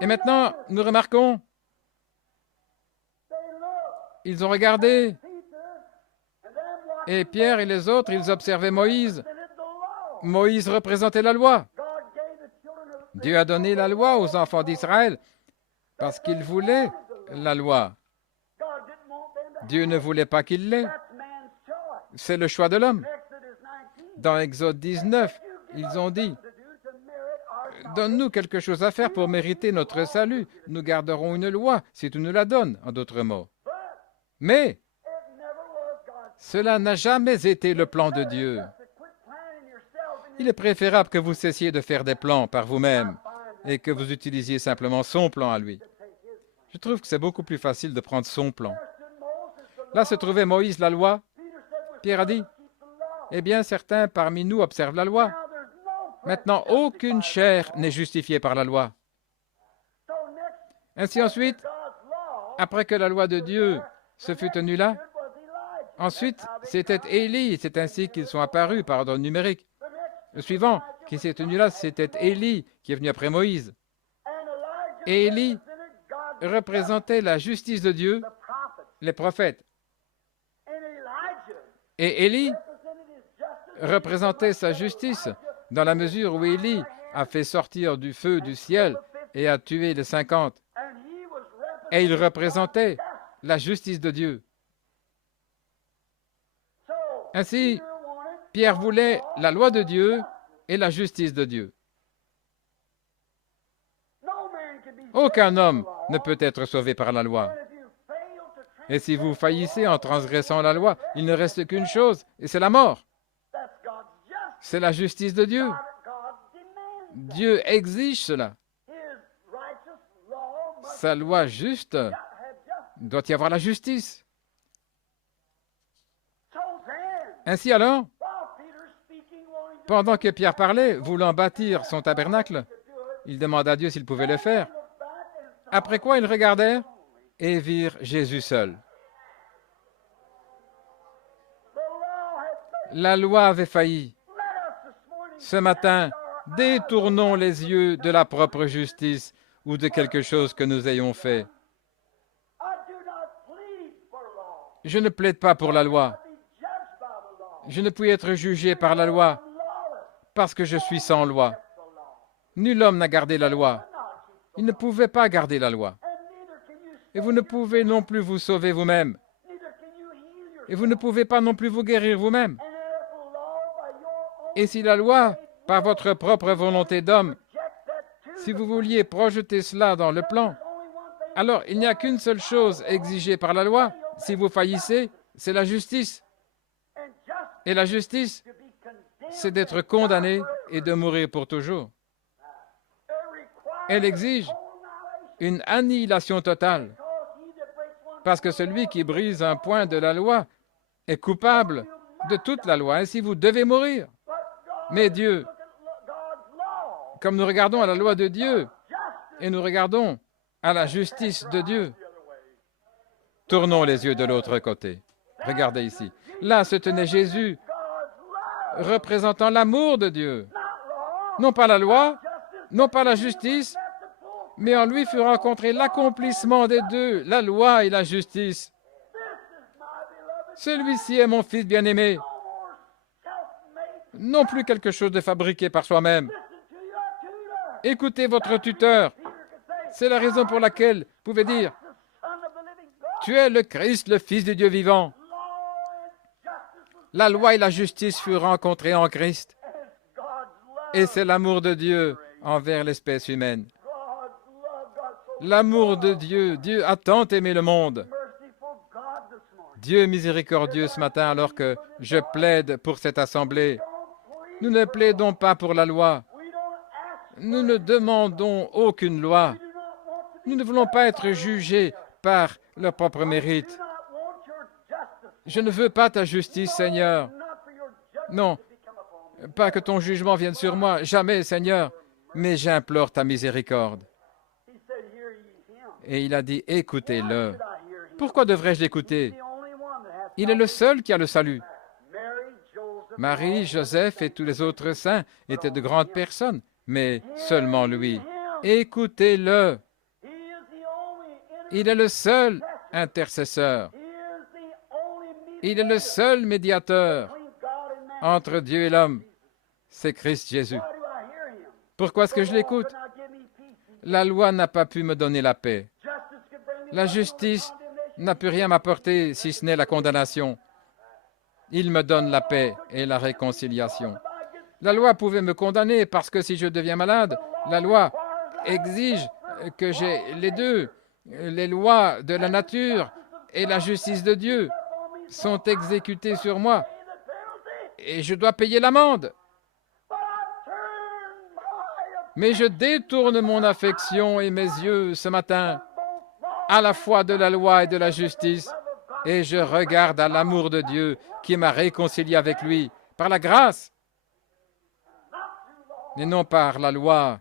Et maintenant, nous remarquons, ils ont regardé, et Pierre et les autres, ils observaient Moïse, Moïse représentait la loi. Dieu a donné la loi aux enfants d'Israël parce qu'il voulait la loi. Dieu ne voulait pas qu'il l'ait. C'est le choix de l'homme. Dans Exode 19, ils ont dit, « Donne-nous quelque chose à faire pour mériter notre salut. Nous garderons une loi si tu nous la donnes, en d'autres mots. » Mais cela n'a jamais été le plan de Dieu. Il est préférable que vous cessiez de faire des plans par vous-même et que vous utilisiez simplement son plan à lui. Je trouve que c'est beaucoup plus facile de prendre son plan. Là se trouvait Moïse, la loi. Pierre a dit, « Eh bien, certains parmi nous observent la loi. Maintenant, aucune chair n'est justifiée par la loi. » Ainsi ensuite, après que la loi de Dieu se fut tenue là, ensuite, c'était Élie, c'est ainsi qu'ils sont apparus par ordre numérique. Le suivant qui s'est tenu là, c'était Élie qui est venu après Moïse. Et Élie représentait la justice de Dieu, les prophètes. Et Élie représentait sa justice dans la mesure où Élie a fait sortir du feu du ciel et a tué les 50. Et il représentait la justice de Dieu. Ainsi, Pierre voulait la loi de Dieu et la justice de Dieu. Aucun homme ne peut être sauvé par la loi. Et si vous faillissez en transgressant la loi, il ne reste qu'une chose, et c'est la mort. C'est la justice de Dieu. Dieu exige cela. Sa loi juste, doit y avoir la justice. Ainsi alors, pendant que Pierre parlait, voulant bâtir son tabernacle, il demanda à Dieu s'il pouvait le faire. Après quoi ils regardèrent et virent Jésus seul. La loi avait failli. Ce matin, détournons les yeux de la propre justice ou de quelque chose que nous ayons fait. Je ne plaide pas pour la loi. Je ne puis être jugé par la loi parce que je suis sans loi. Nul homme n'a gardé la loi. Il ne pouvait pas garder la loi. Et vous ne pouvez non plus vous sauver vous-même. Et vous ne pouvez pas non plus vous guérir vous-même. Et si la loi, par votre propre volonté d'homme, si vous vouliez projeter cela dans le plan, alors il n'y a qu'une seule chose exigée par la loi. Si vous faillissez, c'est la justice. Et la justice, c'est d'être condamné et de mourir pour toujours. Elle exige une annihilation totale, parce que celui qui brise un point de la loi est coupable de toute la loi. Ainsi, vous devez mourir. Mais Dieu, comme nous regardons à la loi de Dieu et nous regardons à la justice de Dieu, tournons les yeux de l'autre côté. Regardez ici. Là se tenait Jésus, représentant l'amour de Dieu. Non pas la loi, non pas la justice, mais en lui fut rencontré l'accomplissement des deux, la loi et la justice. Celui-ci est mon Fils bien-aimé. Non plus quelque chose de fabriqué par soi-même. Écoutez votre tuteur. C'est la raison pour laquelle vous pouvez dire, tu es le Christ, le Fils du Dieu vivant. La loi et la justice furent rencontrées en Christ. Et c'est l'amour de Dieu envers l'espèce humaine. L'amour de Dieu. Dieu a tant aimé le monde. Dieu miséricordieux ce matin, alors que je plaide pour cette assemblée. Nous ne plaidons pas pour la loi. Nous ne demandons aucune loi. Nous ne voulons pas être jugés par leur propre mérite. Je ne veux pas ta justice, Seigneur. Non, pas que ton jugement vienne sur moi. Jamais, Seigneur. Mais j'implore ta miséricorde. Et il a dit, écoutez-le. Pourquoi devrais-je l'écouter? Il est le seul qui a le salut. Marie, Joseph et tous les autres saints étaient de grandes personnes, mais seulement lui. Écoutez-le. Il est le seul intercesseur. Il est le seul médiateur entre Dieu et l'homme. c'est Christ Jésus. Pourquoi est-ce que je l'écoute? La loi n'a pas pu me donner la paix. La justice n'a pu rien m'apporter si ce n'est la condamnation. Il me donne la paix et la réconciliation. La loi pouvait me condamner parce que si je deviens malade, la loi exige que j'ai les deux. Les lois de la nature et la justice de Dieu sont exécutées sur moi et je dois payer l'amende. Mais je détourne mon affection et mes yeux ce matin à la fois de la loi et de la justice et je regarde à l'amour de Dieu qui m'a réconcilié avec lui par la grâce et non par la loi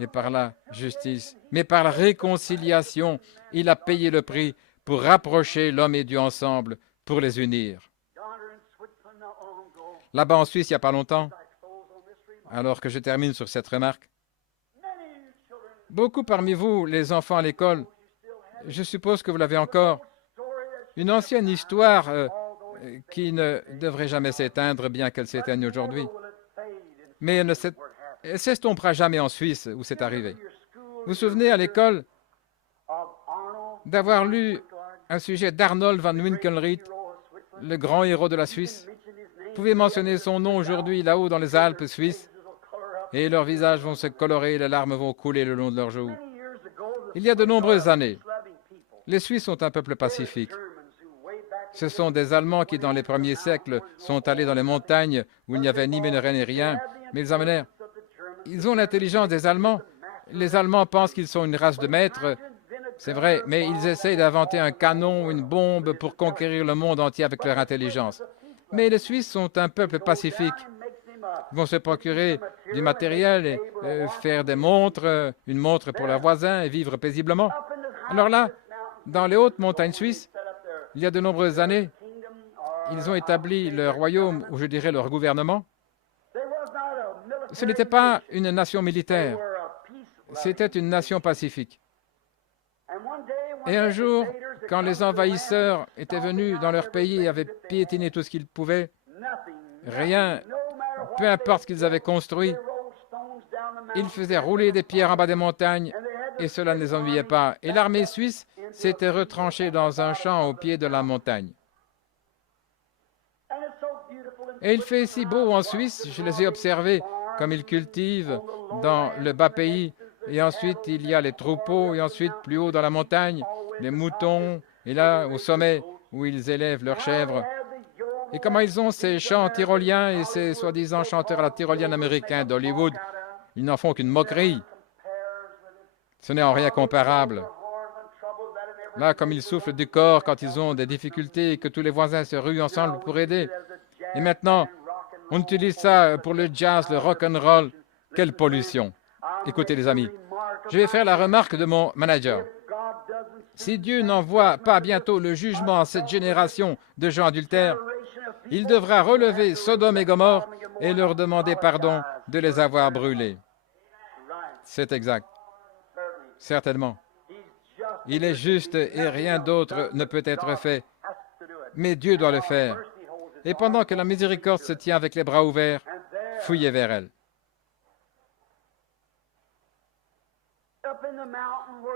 et par la justice, mais par la réconciliation. Il a payé le prix pour rapprocher l'homme et Dieu ensemble, pour les unir. Là-bas en Suisse, il n'y a pas longtemps, alors que je termine sur cette remarque, beaucoup parmi vous, les enfants à l'école, je suppose que vous l'avez encore, une ancienne histoire qui ne devrait jamais s'éteindre, bien qu'elle s'éteigne aujourd'hui. Mais elle ne s'estompera jamais en Suisse où c'est arrivé. Vous vous souvenez à l'école d'avoir lu un sujet d'Arnold van Winkelried, le grand héros de la Suisse. Vous pouvez mentionner son nom aujourd'hui là-haut dans les Alpes suisses et leurs visages vont se colorer, les larmes vont couler le long de leurs joues. Il y a de nombreuses années, les Suisses sont un peuple pacifique. Ce sont des Allemands qui, dans les premiers siècles, sont allés dans les montagnes où il n'y avait ni minerai ni rien, mais ils emmenèrent. Ils ont l'intelligence des Allemands. Les Allemands pensent qu'ils sont une race de maîtres, c'est vrai, mais ils essayent d'inventer un canon, une bombe pour conquérir le monde entier avec leur intelligence. Mais les Suisses sont un peuple pacifique. Ils vont se procurer du matériel et faire des montres, une montre pour leurs voisins et vivre paisiblement. Alors là, dans les hautes montagnes suisses, il y a de nombreuses années, ils ont établi leur royaume, ou je dirais leur gouvernement. Ce n'était pas une nation militaire, c'était une nation pacifique. Et un jour, quand les envahisseurs étaient venus dans leur pays et avaient piétiné tout ce qu'ils pouvaient, rien, peu importe ce qu'ils avaient construit, ils faisaient rouler des pierres en bas des montagnes et cela ne les ennuyait pas. Et l'armée suisse s'était retranchée dans un champ au pied de la montagne. Et il fait si beau en Suisse, je les ai observés comme ils cultivent dans le bas pays. Et ensuite, il y a les troupeaux, et ensuite, plus haut dans la montagne, les moutons, et là, au sommet, où ils élèvent leurs chèvres. Et comment ils ont ces chants tyroliens et ces soi-disant chanteurs à la tyrolienne américains d'Hollywood, ils n'en font qu'une moquerie. Ce n'est en rien comparable. Là, comme ils soufflent du corps quand ils ont des difficultés et que tous les voisins se ruent ensemble pour aider. Et maintenant, on utilise ça pour le jazz, le rock and roll. Quelle pollution! Écoutez les amis, je vais faire la remarque de mon manager. Si Dieu n'envoie pas bientôt le jugement à cette génération de gens adultères, il devra relever Sodome et Gomorrhe et leur demander pardon de les avoir brûlés. C'est exact. Certainement. Il est juste et rien d'autre ne peut être fait. Mais Dieu doit le faire. Et pendant que la miséricorde se tient avec les bras ouverts, fouillez vers elle.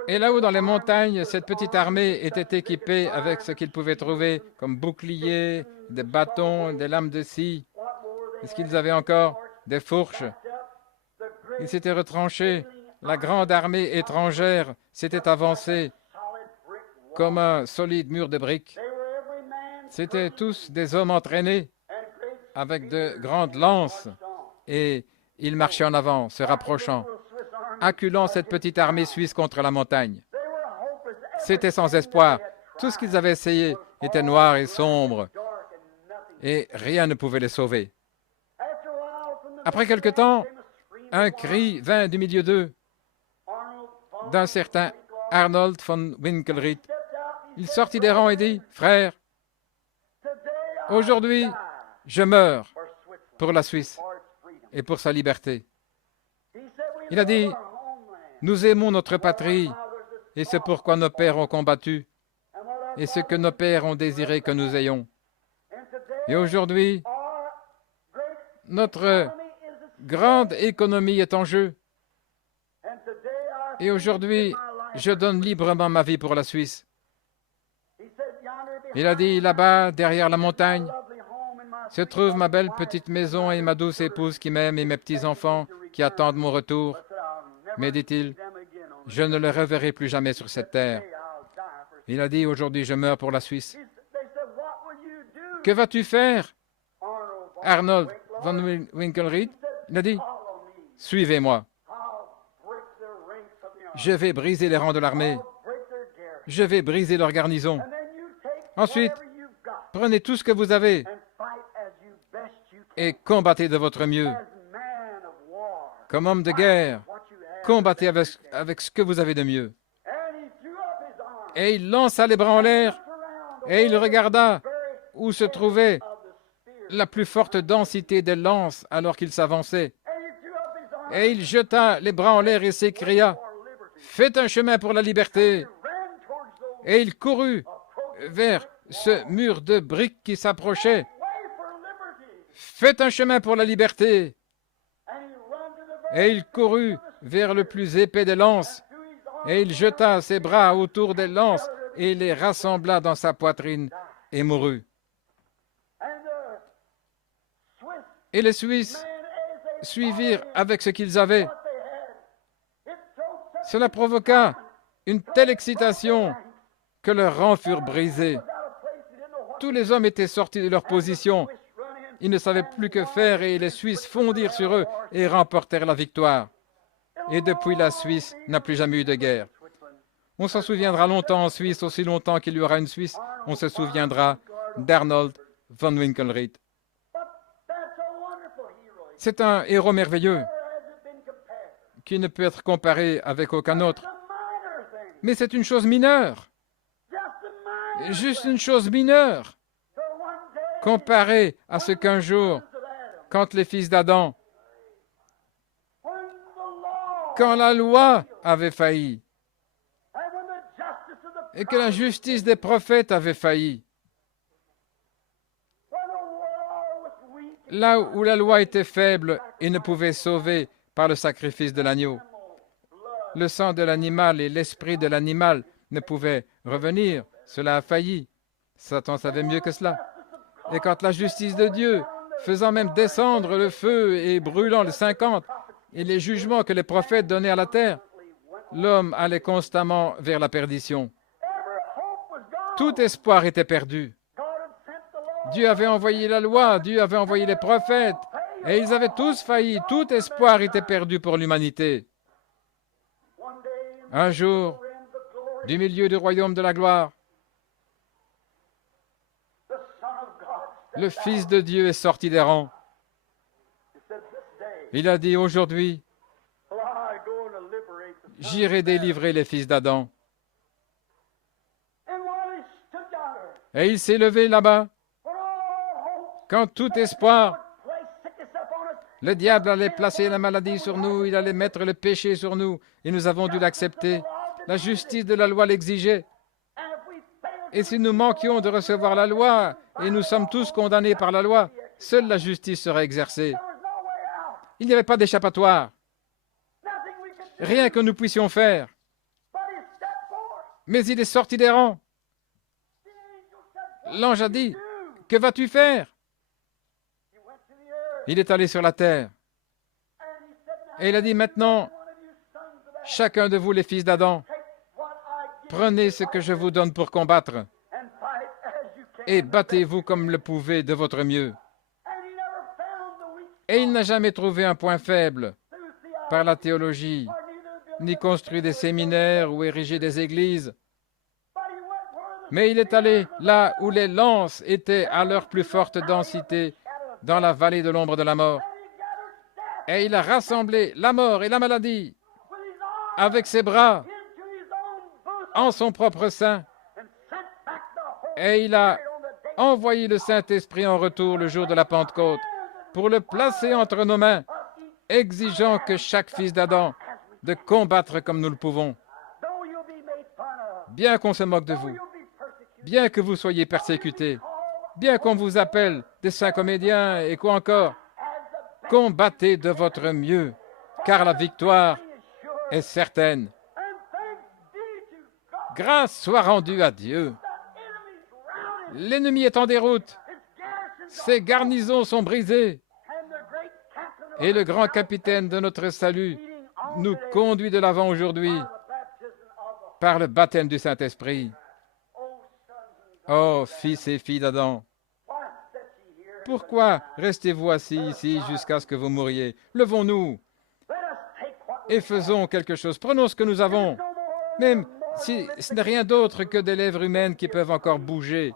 Et là-haut dans les montagnes, cette petite armée était équipée avec ce qu'ils pouvaient trouver comme boucliers, des bâtons, des lames de scie. Est-ce qu'ils avaient encore des fourches? Ils s'étaient retranchés. La grande armée étrangère s'était avancée comme un solide mur de briques. C'étaient tous des hommes entraînés avec de grandes lances et ils marchaient en avant, se rapprochant, acculant cette petite armée suisse contre la montagne. C'était sans espoir. Tout ce qu'ils avaient essayé était noir et sombre et rien ne pouvait les sauver. Après quelque temps, un cri vint du milieu d'eux, d'un certain Arnold von Winkelried. Il sortit des rangs et dit, « Frères, aujourd'hui, je meurs pour la Suisse et pour sa liberté. » Il a dit, « Nous aimons notre patrie et c'est pourquoi nos pères ont combattu et ce que nos pères ont désiré que nous ayons. Et aujourd'hui, Notre grande économie est en jeu. Et aujourd'hui, je donne librement ma vie pour la Suisse. Il a dit, là-bas, derrière la montagne, se trouve ma belle petite maison et ma douce épouse qui m'aime et mes petits-enfants qui attendent mon retour. Mais, dit-il, je ne le reverrai plus jamais sur cette terre. Il a dit, aujourd'hui, je meurs pour la Suisse. Que vas-tu faire, Arnold von Winkelried? Il a dit, suivez-moi. Je vais briser les rangs de l'armée. Je vais briser leur garnison. Ensuite, prenez tout ce que vous avez et combattez de votre mieux. Comme homme de guerre, combattez avec ce que vous avez de mieux. Et il lança les bras en l'air et il regarda où se trouvait la plus forte densité des lances alors qu'il s'avançait. Et il jeta les bras en l'air et s'écria, « Faites un chemin pour la liberté !» Et il courut vers ce mur de briques qui s'approchait. « Faites un chemin pour la liberté !» Et il courut vers le plus épais des lances, et il jeta ses bras autour des lances et les rassembla dans sa poitrine et mourut. Et les Suisses suivirent avec ce qu'ils avaient. Cela provoqua une telle excitation que leurs rangs furent brisés. Tous les hommes étaient sortis de leur position. Ils ne savaient plus que faire et les Suisses fondirent sur eux et remportèrent la victoire. Et depuis, la Suisse n'a plus jamais eu de guerre. On s'en souviendra longtemps en Suisse, aussi longtemps qu'il y aura une Suisse, on se souviendra d'Arnold von Winkelried. C'est un héros merveilleux qui ne peut être comparé avec aucun autre. Mais c'est une chose mineure, juste une chose mineure, comparée à ce qu'un jour, quand les fils d'Adam, quand la loi avait failli, et que la justice des prophètes avait failli, là où la loi était faible et ne pouvait sauver par le sacrifice de l'agneau. Le sang de l'animal et l'esprit de l'animal ne pouvaient revenir. Cela a failli. Satan savait mieux que cela. Et quand la justice de Dieu, faisant même descendre le feu et brûlant les 50 et les jugements que les prophètes donnaient à la terre, l'homme allait constamment vers la perdition. Tout espoir était perdu. Dieu avait envoyé la loi, Dieu avait envoyé les prophètes, et ils avaient tous failli. Tout espoir était perdu pour l'humanité. Un jour, du milieu du royaume de la gloire, le Fils de Dieu est sorti des rangs. Il a dit, aujourd'hui, j'irai délivrer les fils d'Adam. Et il s'est levé là-bas. Quand tout espoir, le diable allait placer la maladie sur nous, il allait mettre le péché sur nous, et nous avons dû l'accepter. La justice de la loi l'exigeait. Et si nous manquions de recevoir la loi, et nous sommes tous condamnés par la loi, seule la justice serait exercée. Il n'y avait pas d'échappatoire. Rien que nous puissions faire. Mais il est sorti des rangs. L'ange a dit, « Que vas-tu faire ?» Il est allé sur la terre. Et il a dit, « Maintenant, chacun de vous, les fils d'Adam, prenez ce que je vous donne pour combattre et battez-vous comme le pouvez de votre mieux. » Et il n'a jamais trouvé un point faible par la théologie, ni construit des séminaires ou érigé des églises. Mais il est allé là où les lances étaient à leur plus forte densité, dans la vallée de l'ombre de la mort. Et il a rassemblé la mort et la maladie avec ses bras en son propre sein. Et il a envoyé le Saint-Esprit en retour le jour de la Pentecôte pour le placer entre nos mains, exigeant que chaque fils d'Adam de combattre comme nous le pouvons. Bien qu'on se moque de vous, bien que vous soyez persécutés, bien qu'on vous appelle des saints comédiens et quoi encore, Combattez de votre mieux, car la victoire est certaine. Grâce soit rendue à Dieu. L'ennemi est en déroute. Ses garnisons sont brisées. Et le grand capitaine de notre salut nous conduit de l'avant aujourd'hui par le baptême du Saint-Esprit. Ô fils et filles d'Adam, pourquoi restez-vous assis ici jusqu'à ce que vous mouriez? Levons-nous et faisons quelque chose. Prenons ce que nous avons, même si ce n'est rien d'autre que des lèvres humaines qui peuvent encore bouger.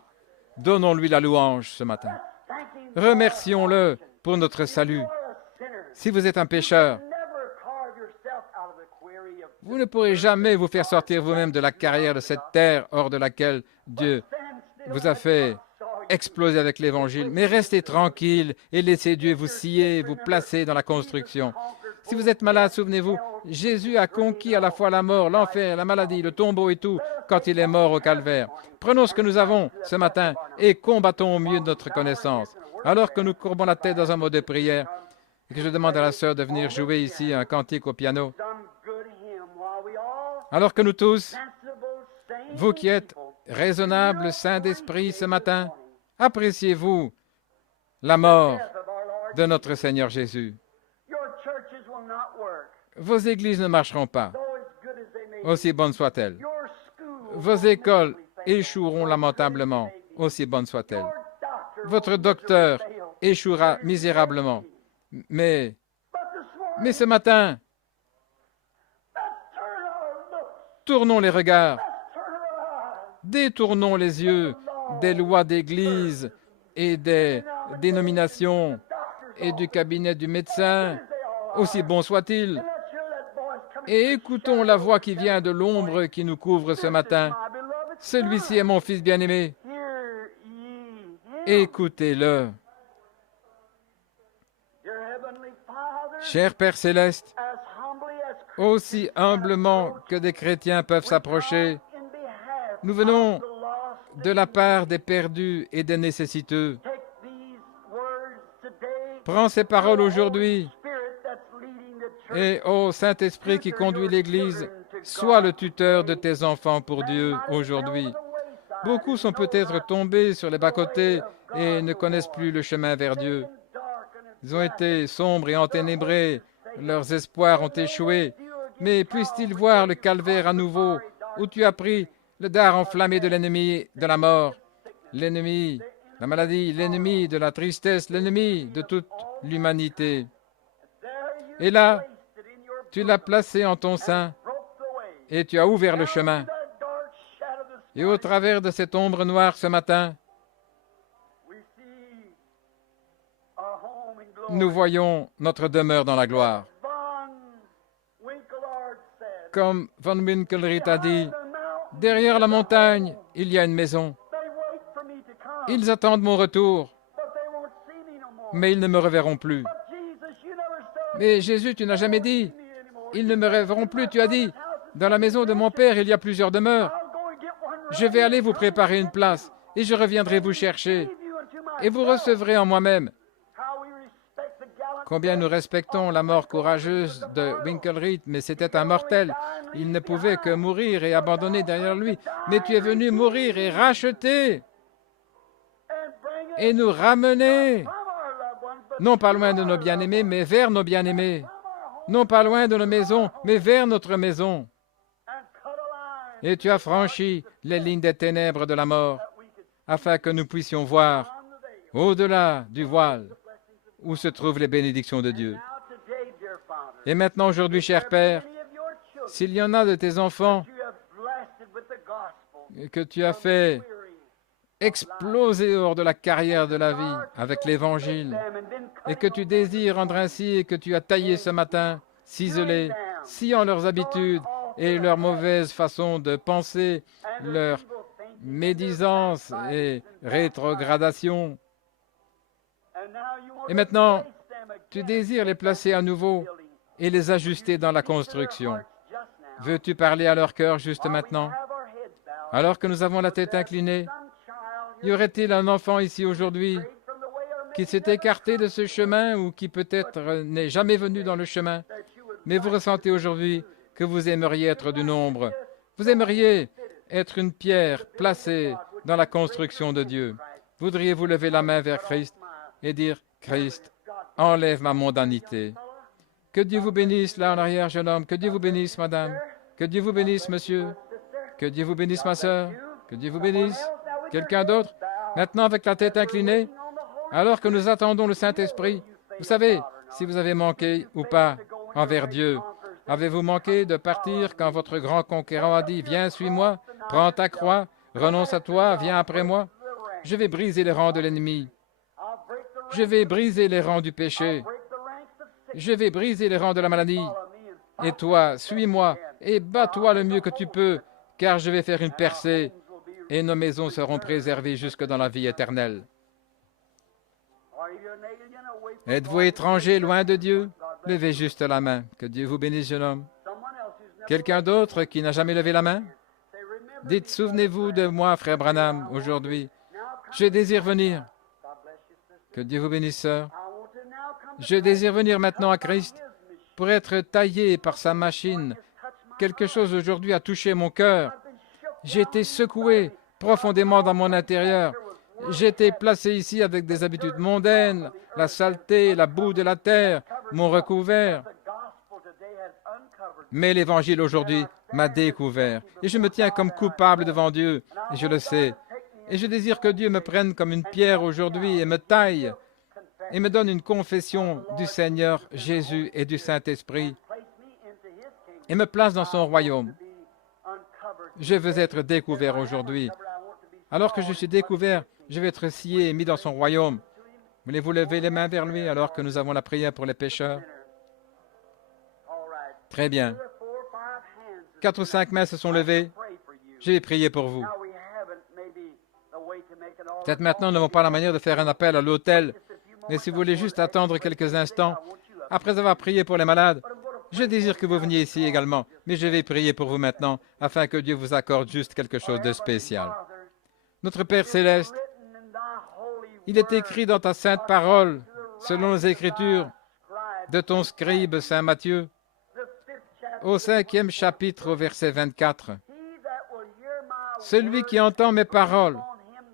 Donnons-lui la louange ce matin. Remercions-le pour notre salut. Si vous êtes un pécheur, vous ne pourrez jamais vous faire sortir vous-même de la carrière de cette terre hors de laquelle Dieu vous a fait exploser avec l'Évangile. Mais restez tranquille et laissez Dieu vous scier, vous placer dans la construction. Si vous êtes malade, souvenez-vous, Jésus a conquis à la fois la mort, l'enfer, la maladie, le tombeau et tout quand il est mort au calvaire. Prenons ce que nous avons ce matin et combattons au mieux de notre connaissance. Alors que nous courbons la tête dans un mot de prière et que je demande à la sœur de venir jouer ici un cantique au piano, alors que nous tous, vous qui êtes raisonnables, saints d'esprit ce matin, appréciez-vous la mort de notre Seigneur Jésus. Vos églises ne marcheront pas, aussi bonnes soient-elles. Vos écoles échoueront lamentablement, aussi bonnes soient-elles. Votre docteur échouera misérablement. Mais ce matin, tournons les regards, détournons les yeux des lois d'Église et des dénominations et du cabinet du médecin, aussi bon soit-il, et écoutons la voix qui vient de l'ombre qui nous couvre ce matin. Celui-ci est mon Fils bien-aimé. Écoutez-le. Cher Père céleste, aussi humblement que des chrétiens peuvent s'approcher, nous venons de la part des perdus et des nécessiteux. Prends ces paroles aujourd'hui et, ô Saint-Esprit qui conduit l'Église, sois le tuteur de tes enfants pour Dieu aujourd'hui. Beaucoup sont peut-être tombés sur les bas-côtés et ne connaissent plus le chemin vers Dieu. Ils ont été sombres et enténébrés, leurs espoirs ont échoué, mais puissent-ils voir le calvaire à nouveau, où tu as pris le dard enflammé de l'ennemi de la mort, l'ennemi, la maladie, l'ennemi de la tristesse, l'ennemi de toute l'humanité. Et là, tu l'as placé en ton sein et tu as ouvert le chemin. Et au travers de cette ombre noire ce matin, nous voyons notre demeure dans la gloire. Comme Von Winkelried a dit, derrière la montagne, il y a une maison. Ils attendent mon retour, mais ils ne me reverront plus. Mais Jésus, tu n'as jamais dit, ils ne me reverront plus, tu as dit, dans la maison de mon Père, il y a plusieurs demeures. Je vais aller vous préparer une place, et je reviendrai vous chercher, et vous recevrez en moi-même. Combien nous respectons la mort courageuse de Winkelried, mais c'était un mortel. Il ne pouvait que mourir et abandonner derrière lui. Mais tu es venu mourir et racheter et nous ramener, non pas loin de nos bien-aimés, mais vers nos bien-aimés. Non pas loin de nos maisons, mais vers notre maison. Et tu as franchi les lignes des ténèbres de la mort, afin que nous puissions voir, au-delà du voile, où se trouvent les bénédictions de Dieu. Et maintenant, aujourd'hui, cher Père, s'il y en a de tes enfants que tu as fait exploser hors de la carrière de la vie avec l'Évangile, et que tu désires rendre ainsi, et que tu as taillé ce matin, ciselé, sciant leurs habitudes et leur mauvaise façon de penser, leur médisance et rétrogradation. Et maintenant, tu désires les placer à nouveau et les ajuster dans la construction. Veux-tu parler à leur cœur juste maintenant? Alors que nous avons la tête inclinée, y aurait-il un enfant ici aujourd'hui qui s'est écarté de ce chemin ou qui peut-être n'est jamais venu dans le chemin, mais vous ressentez aujourd'hui que vous aimeriez être du nombre. Vous aimeriez être une pierre placée dans la construction de Dieu. Voudriez-vous lever la main vers Christ et dire, Christ, enlève ma mondanité. Que Dieu vous bénisse là en arrière, jeune homme. Que Dieu vous bénisse, madame. Que Dieu vous bénisse, monsieur. Que Dieu vous bénisse, ma sœur. Que Dieu vous bénisse. Quelqu'un d'autre? Maintenant, avec la tête inclinée, alors que nous attendons le Saint-Esprit, vous savez, si vous avez manqué ou pas envers Dieu, avez-vous manqué de partir quand votre grand conquérant a dit, viens, suis-moi, prends ta croix, renonce à toi, viens après moi? Je vais briser les rangs de l'ennemi. Je vais briser les rangs du péché. Je vais briser les rangs de la maladie. Et toi, suis-moi et bats-toi le mieux que tu peux, car je vais faire une percée et nos maisons seront préservées jusque dans la vie éternelle. Êtes-vous étranger loin de Dieu? Levez juste la main. Que Dieu vous bénisse, jeune homme. Quelqu'un d'autre qui n'a jamais levé la main? Dites, souvenez-vous de moi, frère Branham, aujourd'hui. Je désire venir. Que Dieu vous bénisse, sœur. Je désire venir maintenant à Christ pour être taillé par sa machine. Quelque chose aujourd'hui a touché mon cœur. J'ai été secoué profondément dans mon intérieur. J'ai été placé ici avec des habitudes mondaines, la saleté, la boue de la terre m'ont recouvert. Mais l'Évangile aujourd'hui m'a découvert et je me tiens comme coupable devant Dieu, et je le sais. Et je désire que Dieu me prenne comme une pierre aujourd'hui et me taille et me donne une confession du Seigneur Jésus et du Saint-Esprit et me place dans son royaume. Je veux être découvert aujourd'hui. Alors que je suis découvert, je vais être scié et mis dans son royaume. Voulez-vous lever les mains vers lui alors que nous avons la prière pour les pécheurs? Très bien. 4 ou 5 mains se sont levées. Je vais prier pour vous. Peut-être maintenant, nous n'avons pas la manière de faire un appel à l'autel, mais si vous voulez juste attendre quelques instants, après avoir prié pour les malades, je désire que vous veniez ici également, mais je vais prier pour vous maintenant, afin que Dieu vous accorde juste quelque chose de spécial. Notre Père céleste, il est écrit dans ta sainte parole, selon les Écritures, de ton scribe Saint Matthieu, au 5e chapitre, au verset 24. Celui qui entend mes paroles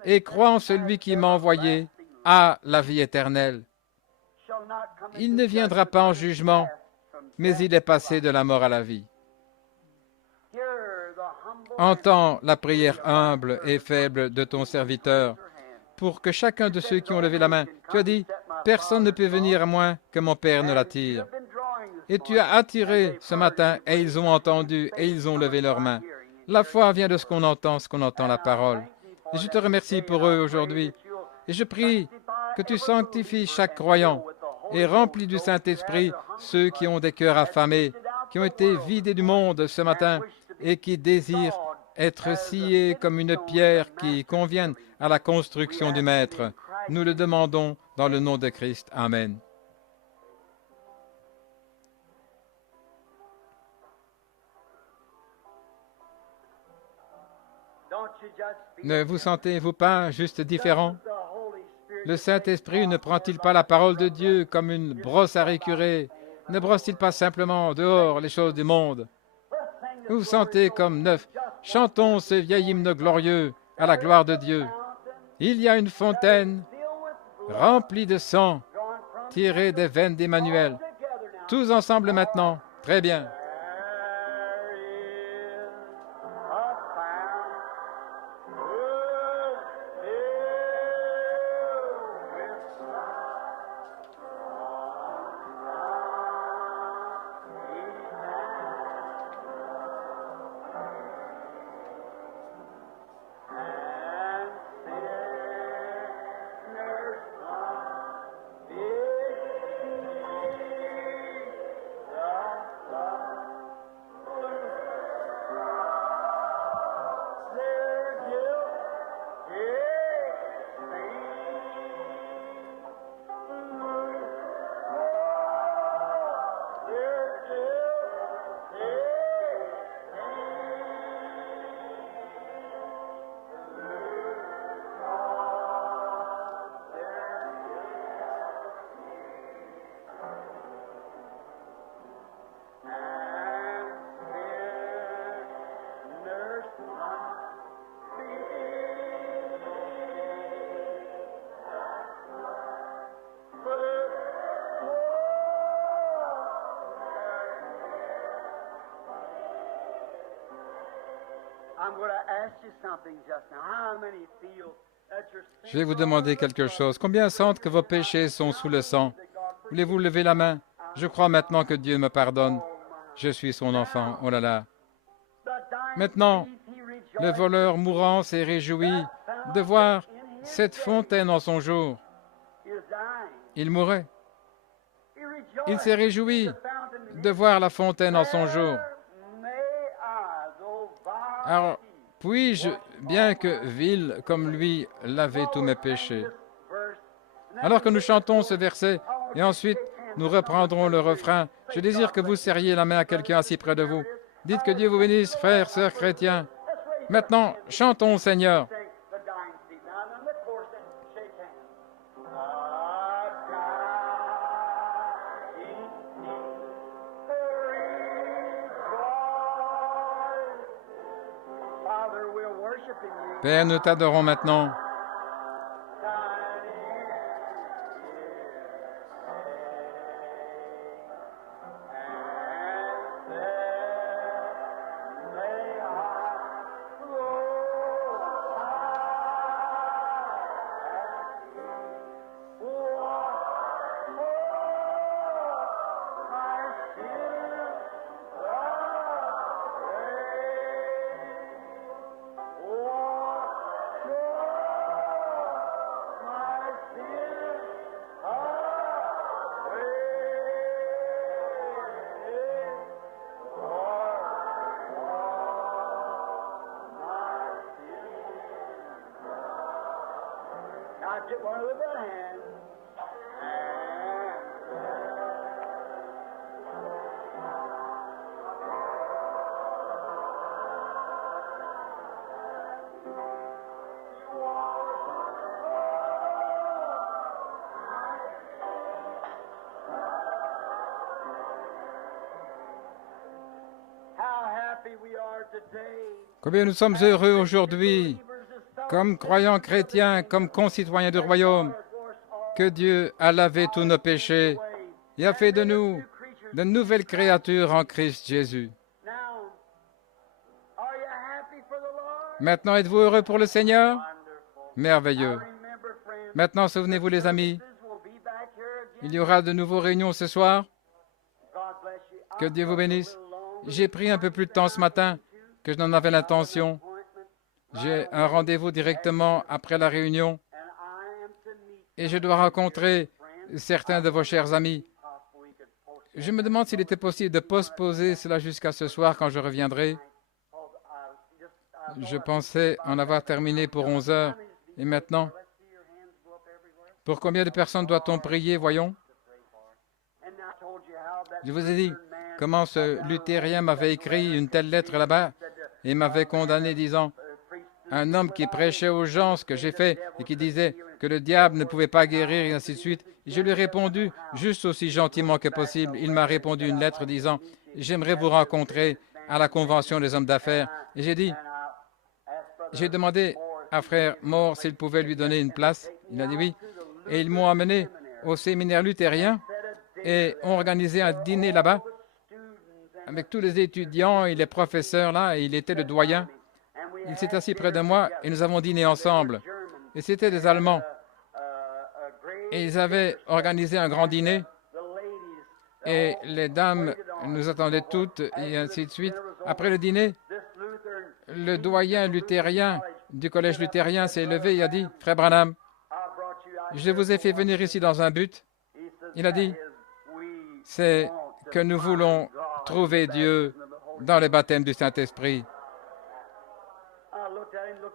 et croit en celui qui m'a envoyé a la vie éternelle. Il ne viendra pas en jugement, mais il est passé de la mort à la vie. Entends la prière humble et faible de ton serviteur, pour que chacun de ceux qui ont levé la main, tu as dit, personne ne peut venir à moins que mon Père ne l'attire. Et tu as attiré ce matin, et ils ont entendu, et ils ont levé leurs mains. La foi vient de ce qu'on entend la parole. Et je te remercie pour eux aujourd'hui. Et je prie que tu sanctifies chaque croyant et remplis du Saint-Esprit ceux qui ont des cœurs affamés, qui ont été vidés du monde ce matin et qui désirent être sciés comme une pierre qui convienne à la construction du Maître. Nous le demandons dans le nom de Christ. Amen. Ne vous sentez-vous pas juste différent? Le Saint-Esprit ne prend-il pas la parole de Dieu comme une brosse à récurer? Ne brosse-t-il pas simplement dehors les choses du monde? Vous vous sentez comme neuf. Chantons ce vieil hymne glorieux à la gloire de Dieu. Il y a une fontaine remplie de sang tirée des veines d'Emmanuel. Tous ensemble maintenant. Très bien. Je vais vous demander quelque chose. Combien sentent que vos péchés sont sous le sang? Voulez-vous lever la main? Je crois maintenant que Dieu me pardonne. Je suis son enfant. Oh là là. Maintenant, le voleur mourant s'est réjoui de voir cette fontaine en son jour. Il mourait. Il s'est réjoui de voir la fontaine en son jour. Alors, puis-je, bien que vil comme lui, laver tous mes péchés? Alors que nous chantons ce verset, et ensuite nous reprendrons le refrain, je désire que vous serriez la main à quelqu'un assis près de vous. Dites que Dieu vous bénisse, frères, sœurs chrétiens. Maintenant, chantons, Seigneur. Père, nous t'adorons maintenant. Combien nous sommes heureux aujourd'hui, comme croyants chrétiens, comme concitoyens du royaume, que Dieu a lavé tous nos péchés et a fait de nous de nouvelles créatures en Christ Jésus. Maintenant, êtes-vous heureux pour le Seigneur? Merveilleux. Maintenant, souvenez-vous les amis, il y aura de nouveaux réunions ce soir. Que Dieu vous bénisse. J'ai pris un peu plus de temps ce matin que je n'en avais l'intention. J'ai un rendez-vous directement après la réunion et je dois rencontrer certains de vos chers amis. Je me demande s'il était possible de postposer cela jusqu'à ce soir quand je reviendrai. Je pensais en avoir terminé pour 11 heures. Et maintenant, pour combien de personnes doit-on prier, voyons? Je vous ai dit comment ce luthérien m'avait écrit une telle lettre là-bas et m'avait condamné disant, un homme qui prêchait aux gens ce que j'ai fait et qui disait que le diable ne pouvait pas guérir et ainsi de suite. Et je lui ai répondu juste aussi gentiment que possible. Il m'a répondu une lettre disant, j'aimerais vous rencontrer à la convention des hommes d'affaires. Et j'ai demandé à frère Moore s'il pouvait lui donner une place. Il a dit oui. Et ils m'ont amené au séminaire luthérien et ont organisé un dîner là-bas avec tous les étudiants et les professeurs là, et il était le doyen. Il s'est assis près de moi et nous avons dîné ensemble. Et c'était des Allemands. Et ils avaient organisé un grand dîner et les dames nous attendaient toutes et ainsi de suite. Après le dîner, le doyen luthérien du collège luthérien s'est levé et a dit, frère Branham, je vous ai fait venir ici dans un but. Il a dit, c'est que nous voulons trouver Dieu dans le baptême du Saint-Esprit.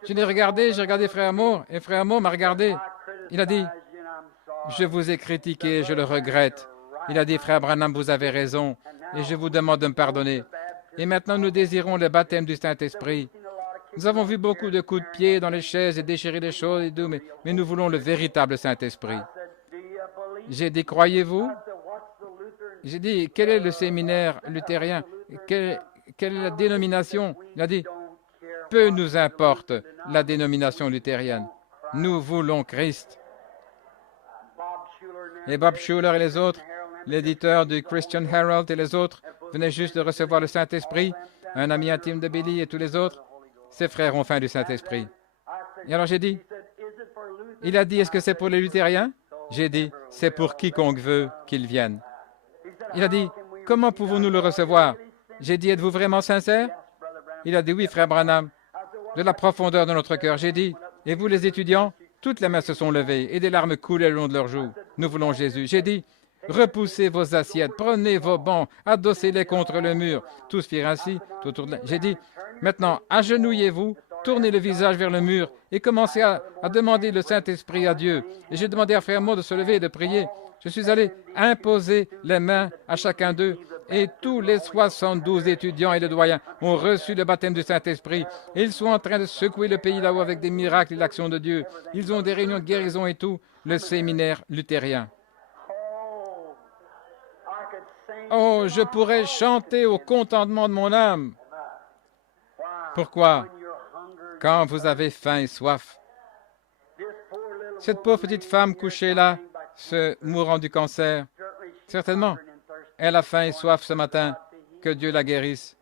Je l'ai regardé, j'ai regardé frère Moore, et frère Moore m'a regardé. Il a dit, je vous ai critiqué, je le regrette. Il a dit, frère Branham, vous avez raison, et je vous demande de me pardonner. Et maintenant, nous désirons le baptême du Saint-Esprit. Nous avons vu beaucoup de coups de pied dans les chaises et déchirer des choses et tout, mais nous voulons le véritable Saint-Esprit. J'ai dit, croyez-vous? J'ai dit, quel est le séminaire luthérien? Quelle est la dénomination? Il a dit, peu nous importe la dénomination luthérienne. Nous voulons Christ. Et Bob Schuller et les autres, l'éditeur du Christian Herald et les autres, venaient juste de recevoir le Saint-Esprit, un ami intime de Billy et tous les autres. ses frères ont faim du Saint-Esprit. Et alors j'ai dit, il a dit, est-ce que c'est pour les luthériens? J'ai dit, c'est pour quiconque veut qu'il vienne. Il a dit, comment pouvons-nous le recevoir? J'ai dit, êtes-vous vraiment sincère? Il a dit, oui, frère Branham, de la profondeur de notre cœur. J'ai dit, et vous les étudiants? Toutes les mains se sont levées et des larmes coulaient le long de leurs joues. Nous voulons Jésus. J'ai dit, repoussez vos assiettes, prenez vos bancs, adossez-les contre le mur. Tous firent ainsi, tout autour de... J'ai dit, maintenant, agenouillez-vous, tournez le visage vers le mur et commencez à demander le Saint-Esprit à Dieu. Et j'ai demandé à Frère Maud de se lever et de prier. Je suis allé imposer les mains à chacun d'eux et tous les 72 étudiants et les doyens ont reçu le baptême du Saint-Esprit. Et ils sont en train de secouer le pays là-haut avec des miracles et l'action de Dieu. Ils ont des réunions de guérison et tout, le séminaire luthérien. Oh, je pourrais chanter au contentement de mon âme. Pourquoi? Quand vous avez faim et soif. Cette pauvre petite femme couchée là, mourant du cancer, certainement, elle a faim et soif ce matin. Que Dieu la guérisse.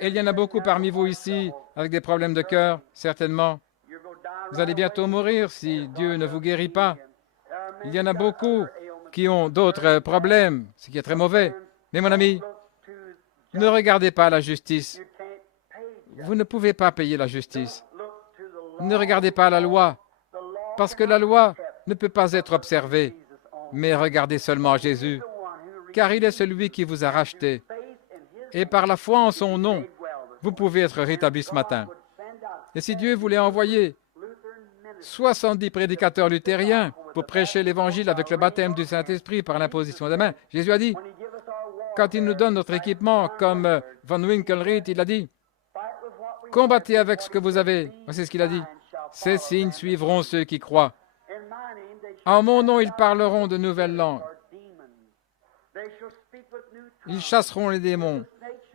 Et il y en a beaucoup parmi vous ici avec des problèmes de cœur, certainement. Vous allez bientôt mourir si Dieu ne vous guérit pas. Il y en a beaucoup qui ont d'autres problèmes, ce qui est très mauvais. Mais mon ami, ne regardez pas la justice. Vous ne pouvez pas payer la justice. Ne regardez pas la loi, parce que la loi ne peut pas être observée. Mais regardez seulement Jésus, car il est celui qui vous a racheté. Et par la foi en son nom, vous pouvez être rétabli ce matin. Et si Dieu voulait envoyer 70 prédicateurs luthériens pour prêcher l'Évangile avec le baptême du Saint-Esprit par l'imposition des mains, Jésus a dit, quand il nous donne notre équipement, comme Van Winkelried, il a dit, combattez avec ce que vous avez. Voici ce qu'il a dit. Ces signes suivront ceux qui croient. En mon nom, ils parleront de nouvelles langues. Ils chasseront les démons.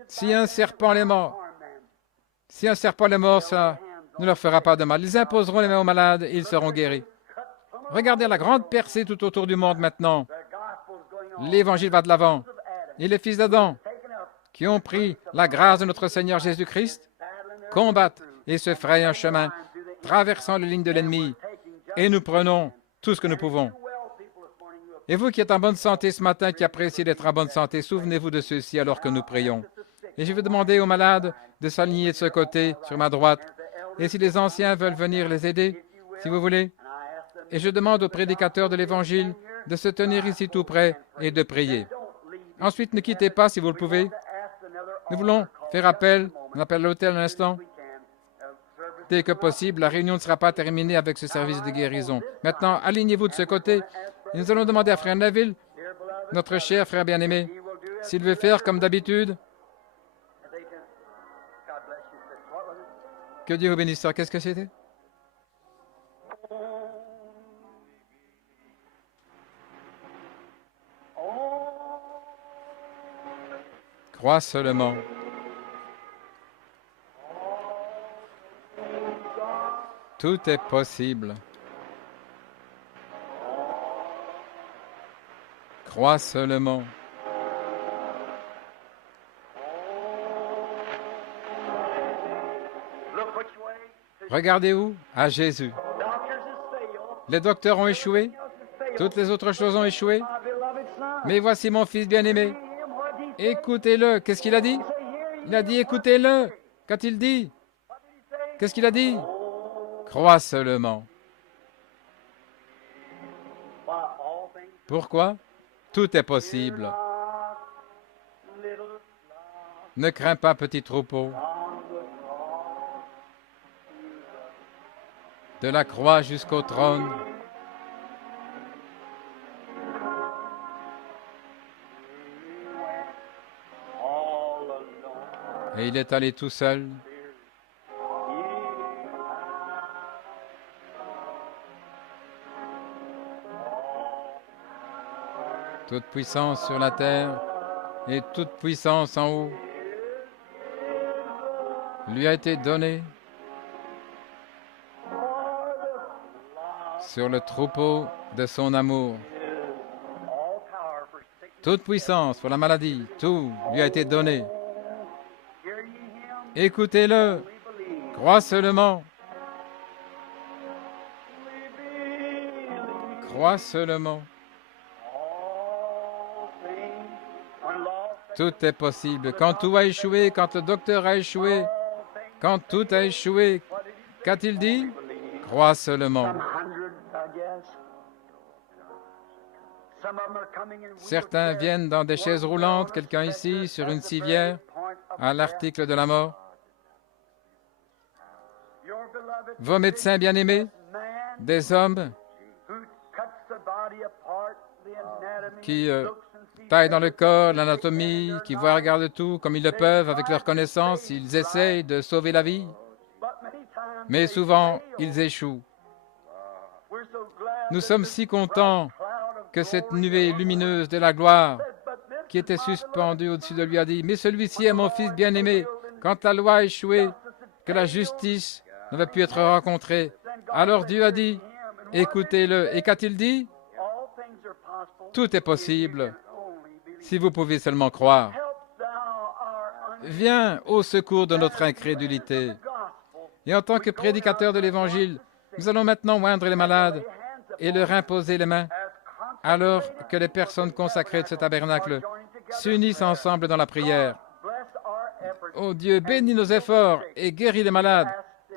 Si un serpent les mord, ça ne leur fera pas de mal. Ils imposeront les mains aux malades et ils seront guéris. Regardez la grande percée tout autour du monde maintenant. L'Évangile va de l'avant. Et les fils d'Adam, qui ont pris la grâce de notre Seigneur Jésus-Christ, combattent et se frayent un chemin, traversant les lignes de l'ennemi. Et nous prenons tout ce que nous pouvons. Et vous qui êtes en bonne santé ce matin, qui appréciez d'être en bonne santé, souvenez-vous de ceci alors que nous prions. Et je vais demander aux malades de s'aligner de ce côté, sur ma droite. Et si les anciens veulent venir les aider, si vous voulez. Et je demande aux prédicateurs de l'Évangile de se tenir ici tout près et de prier. Ensuite, ne quittez pas si vous le pouvez. Nous voulons faire appel, on appelle l'hôtel un instant. Dès que possible, la réunion ne sera pas terminée avec ce service de guérison. Maintenant, alignez-vous de ce côté. Et nous allons demander à Frère Neville, notre cher frère bien-aimé, s'il veut faire comme d'habitude. Que Dieu vous bénisse. Qu'est-ce que c'était? Crois seulement. Tout est possible. Crois seulement. Regardez où? À Jésus. Les docteurs ont échoué. Toutes les autres choses ont échoué. Mais voici mon fils bien-aimé. Écoutez-le. Qu'est-ce qu'il a dit? Il a dit écoutez-le. Qu'a-t-il dit? Qu'est-ce qu'il a dit? Crois seulement. Pourquoi? Tout est possible. Ne crains pas, petit troupeau. De la croix jusqu'au trône. Et il est allé tout seul. Toute puissance sur la terre et toute puissance en haut lui a été donnée sur le troupeau de son amour. Toute puissance pour la maladie, tout lui a été donné. Écoutez-le Crois seulement. Crois seulement. Tout est possible. Quand tout a échoué, quand le docteur a échoué, quand tout a échoué, qu'a-t-il dit? Crois seulement. Certains viennent dans des chaises roulantes, quelqu'un ici, sur une civière, à l'article de la mort. Vos médecins bien-aimés, des hommes qui taillent dans le corps, l'anatomie, qui voient, regardent tout comme ils le peuvent avec leurs connaissances, ils essayent de sauver la vie, mais souvent ils échouent. Nous sommes si contents que cette nuée lumineuse de la gloire qui était suspendue au-dessus de lui a dit, « Mais celui-ci est mon fils bien-aimé. » Quand la loi a échoué, que la justice n'avait pu être rencontrée, alors Dieu a dit, « Écoutez-le. » Et qu'a-t-il dit? Tout est possible si vous pouvez seulement croire. Viens au secours de notre incrédulité. Et en tant que prédicateur de l'Évangile, nous allons maintenant oindre les malades et leur imposer les mains, alors que les personnes consacrées de ce tabernacle s'unissent ensemble dans la prière. Oh Dieu, bénis nos efforts et guéris les malades.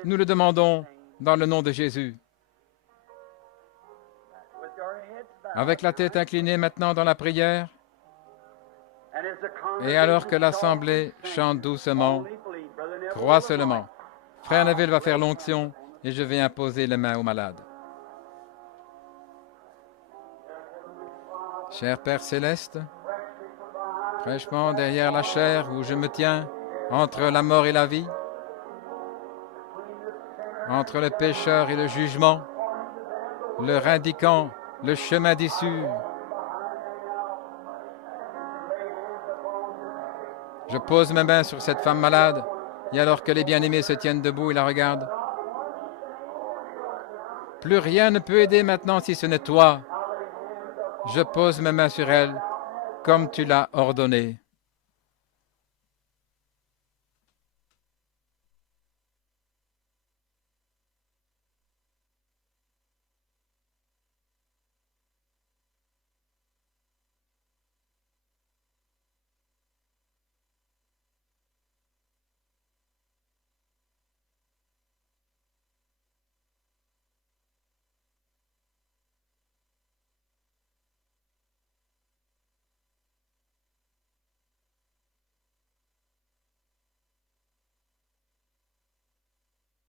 Nous le demandons dans le nom de Jésus. Avec la tête inclinée maintenant dans la prière, et alors que l'Assemblée chante doucement, crois seulement. Frère Neville va faire l'onction et je vais imposer les mains aux malades. Cher Père Céleste, fraîchement derrière la chair où je me tiens, entre la mort et la vie, entre le pécheur et le jugement, leur indiquant le chemin d'issue. Je pose mes mains sur cette femme malade, et alors que les bien-aimés se tiennent debout et la regardent, plus rien ne peut aider maintenant si ce n'est toi. Je pose mes mains sur elle, comme tu l'as ordonné.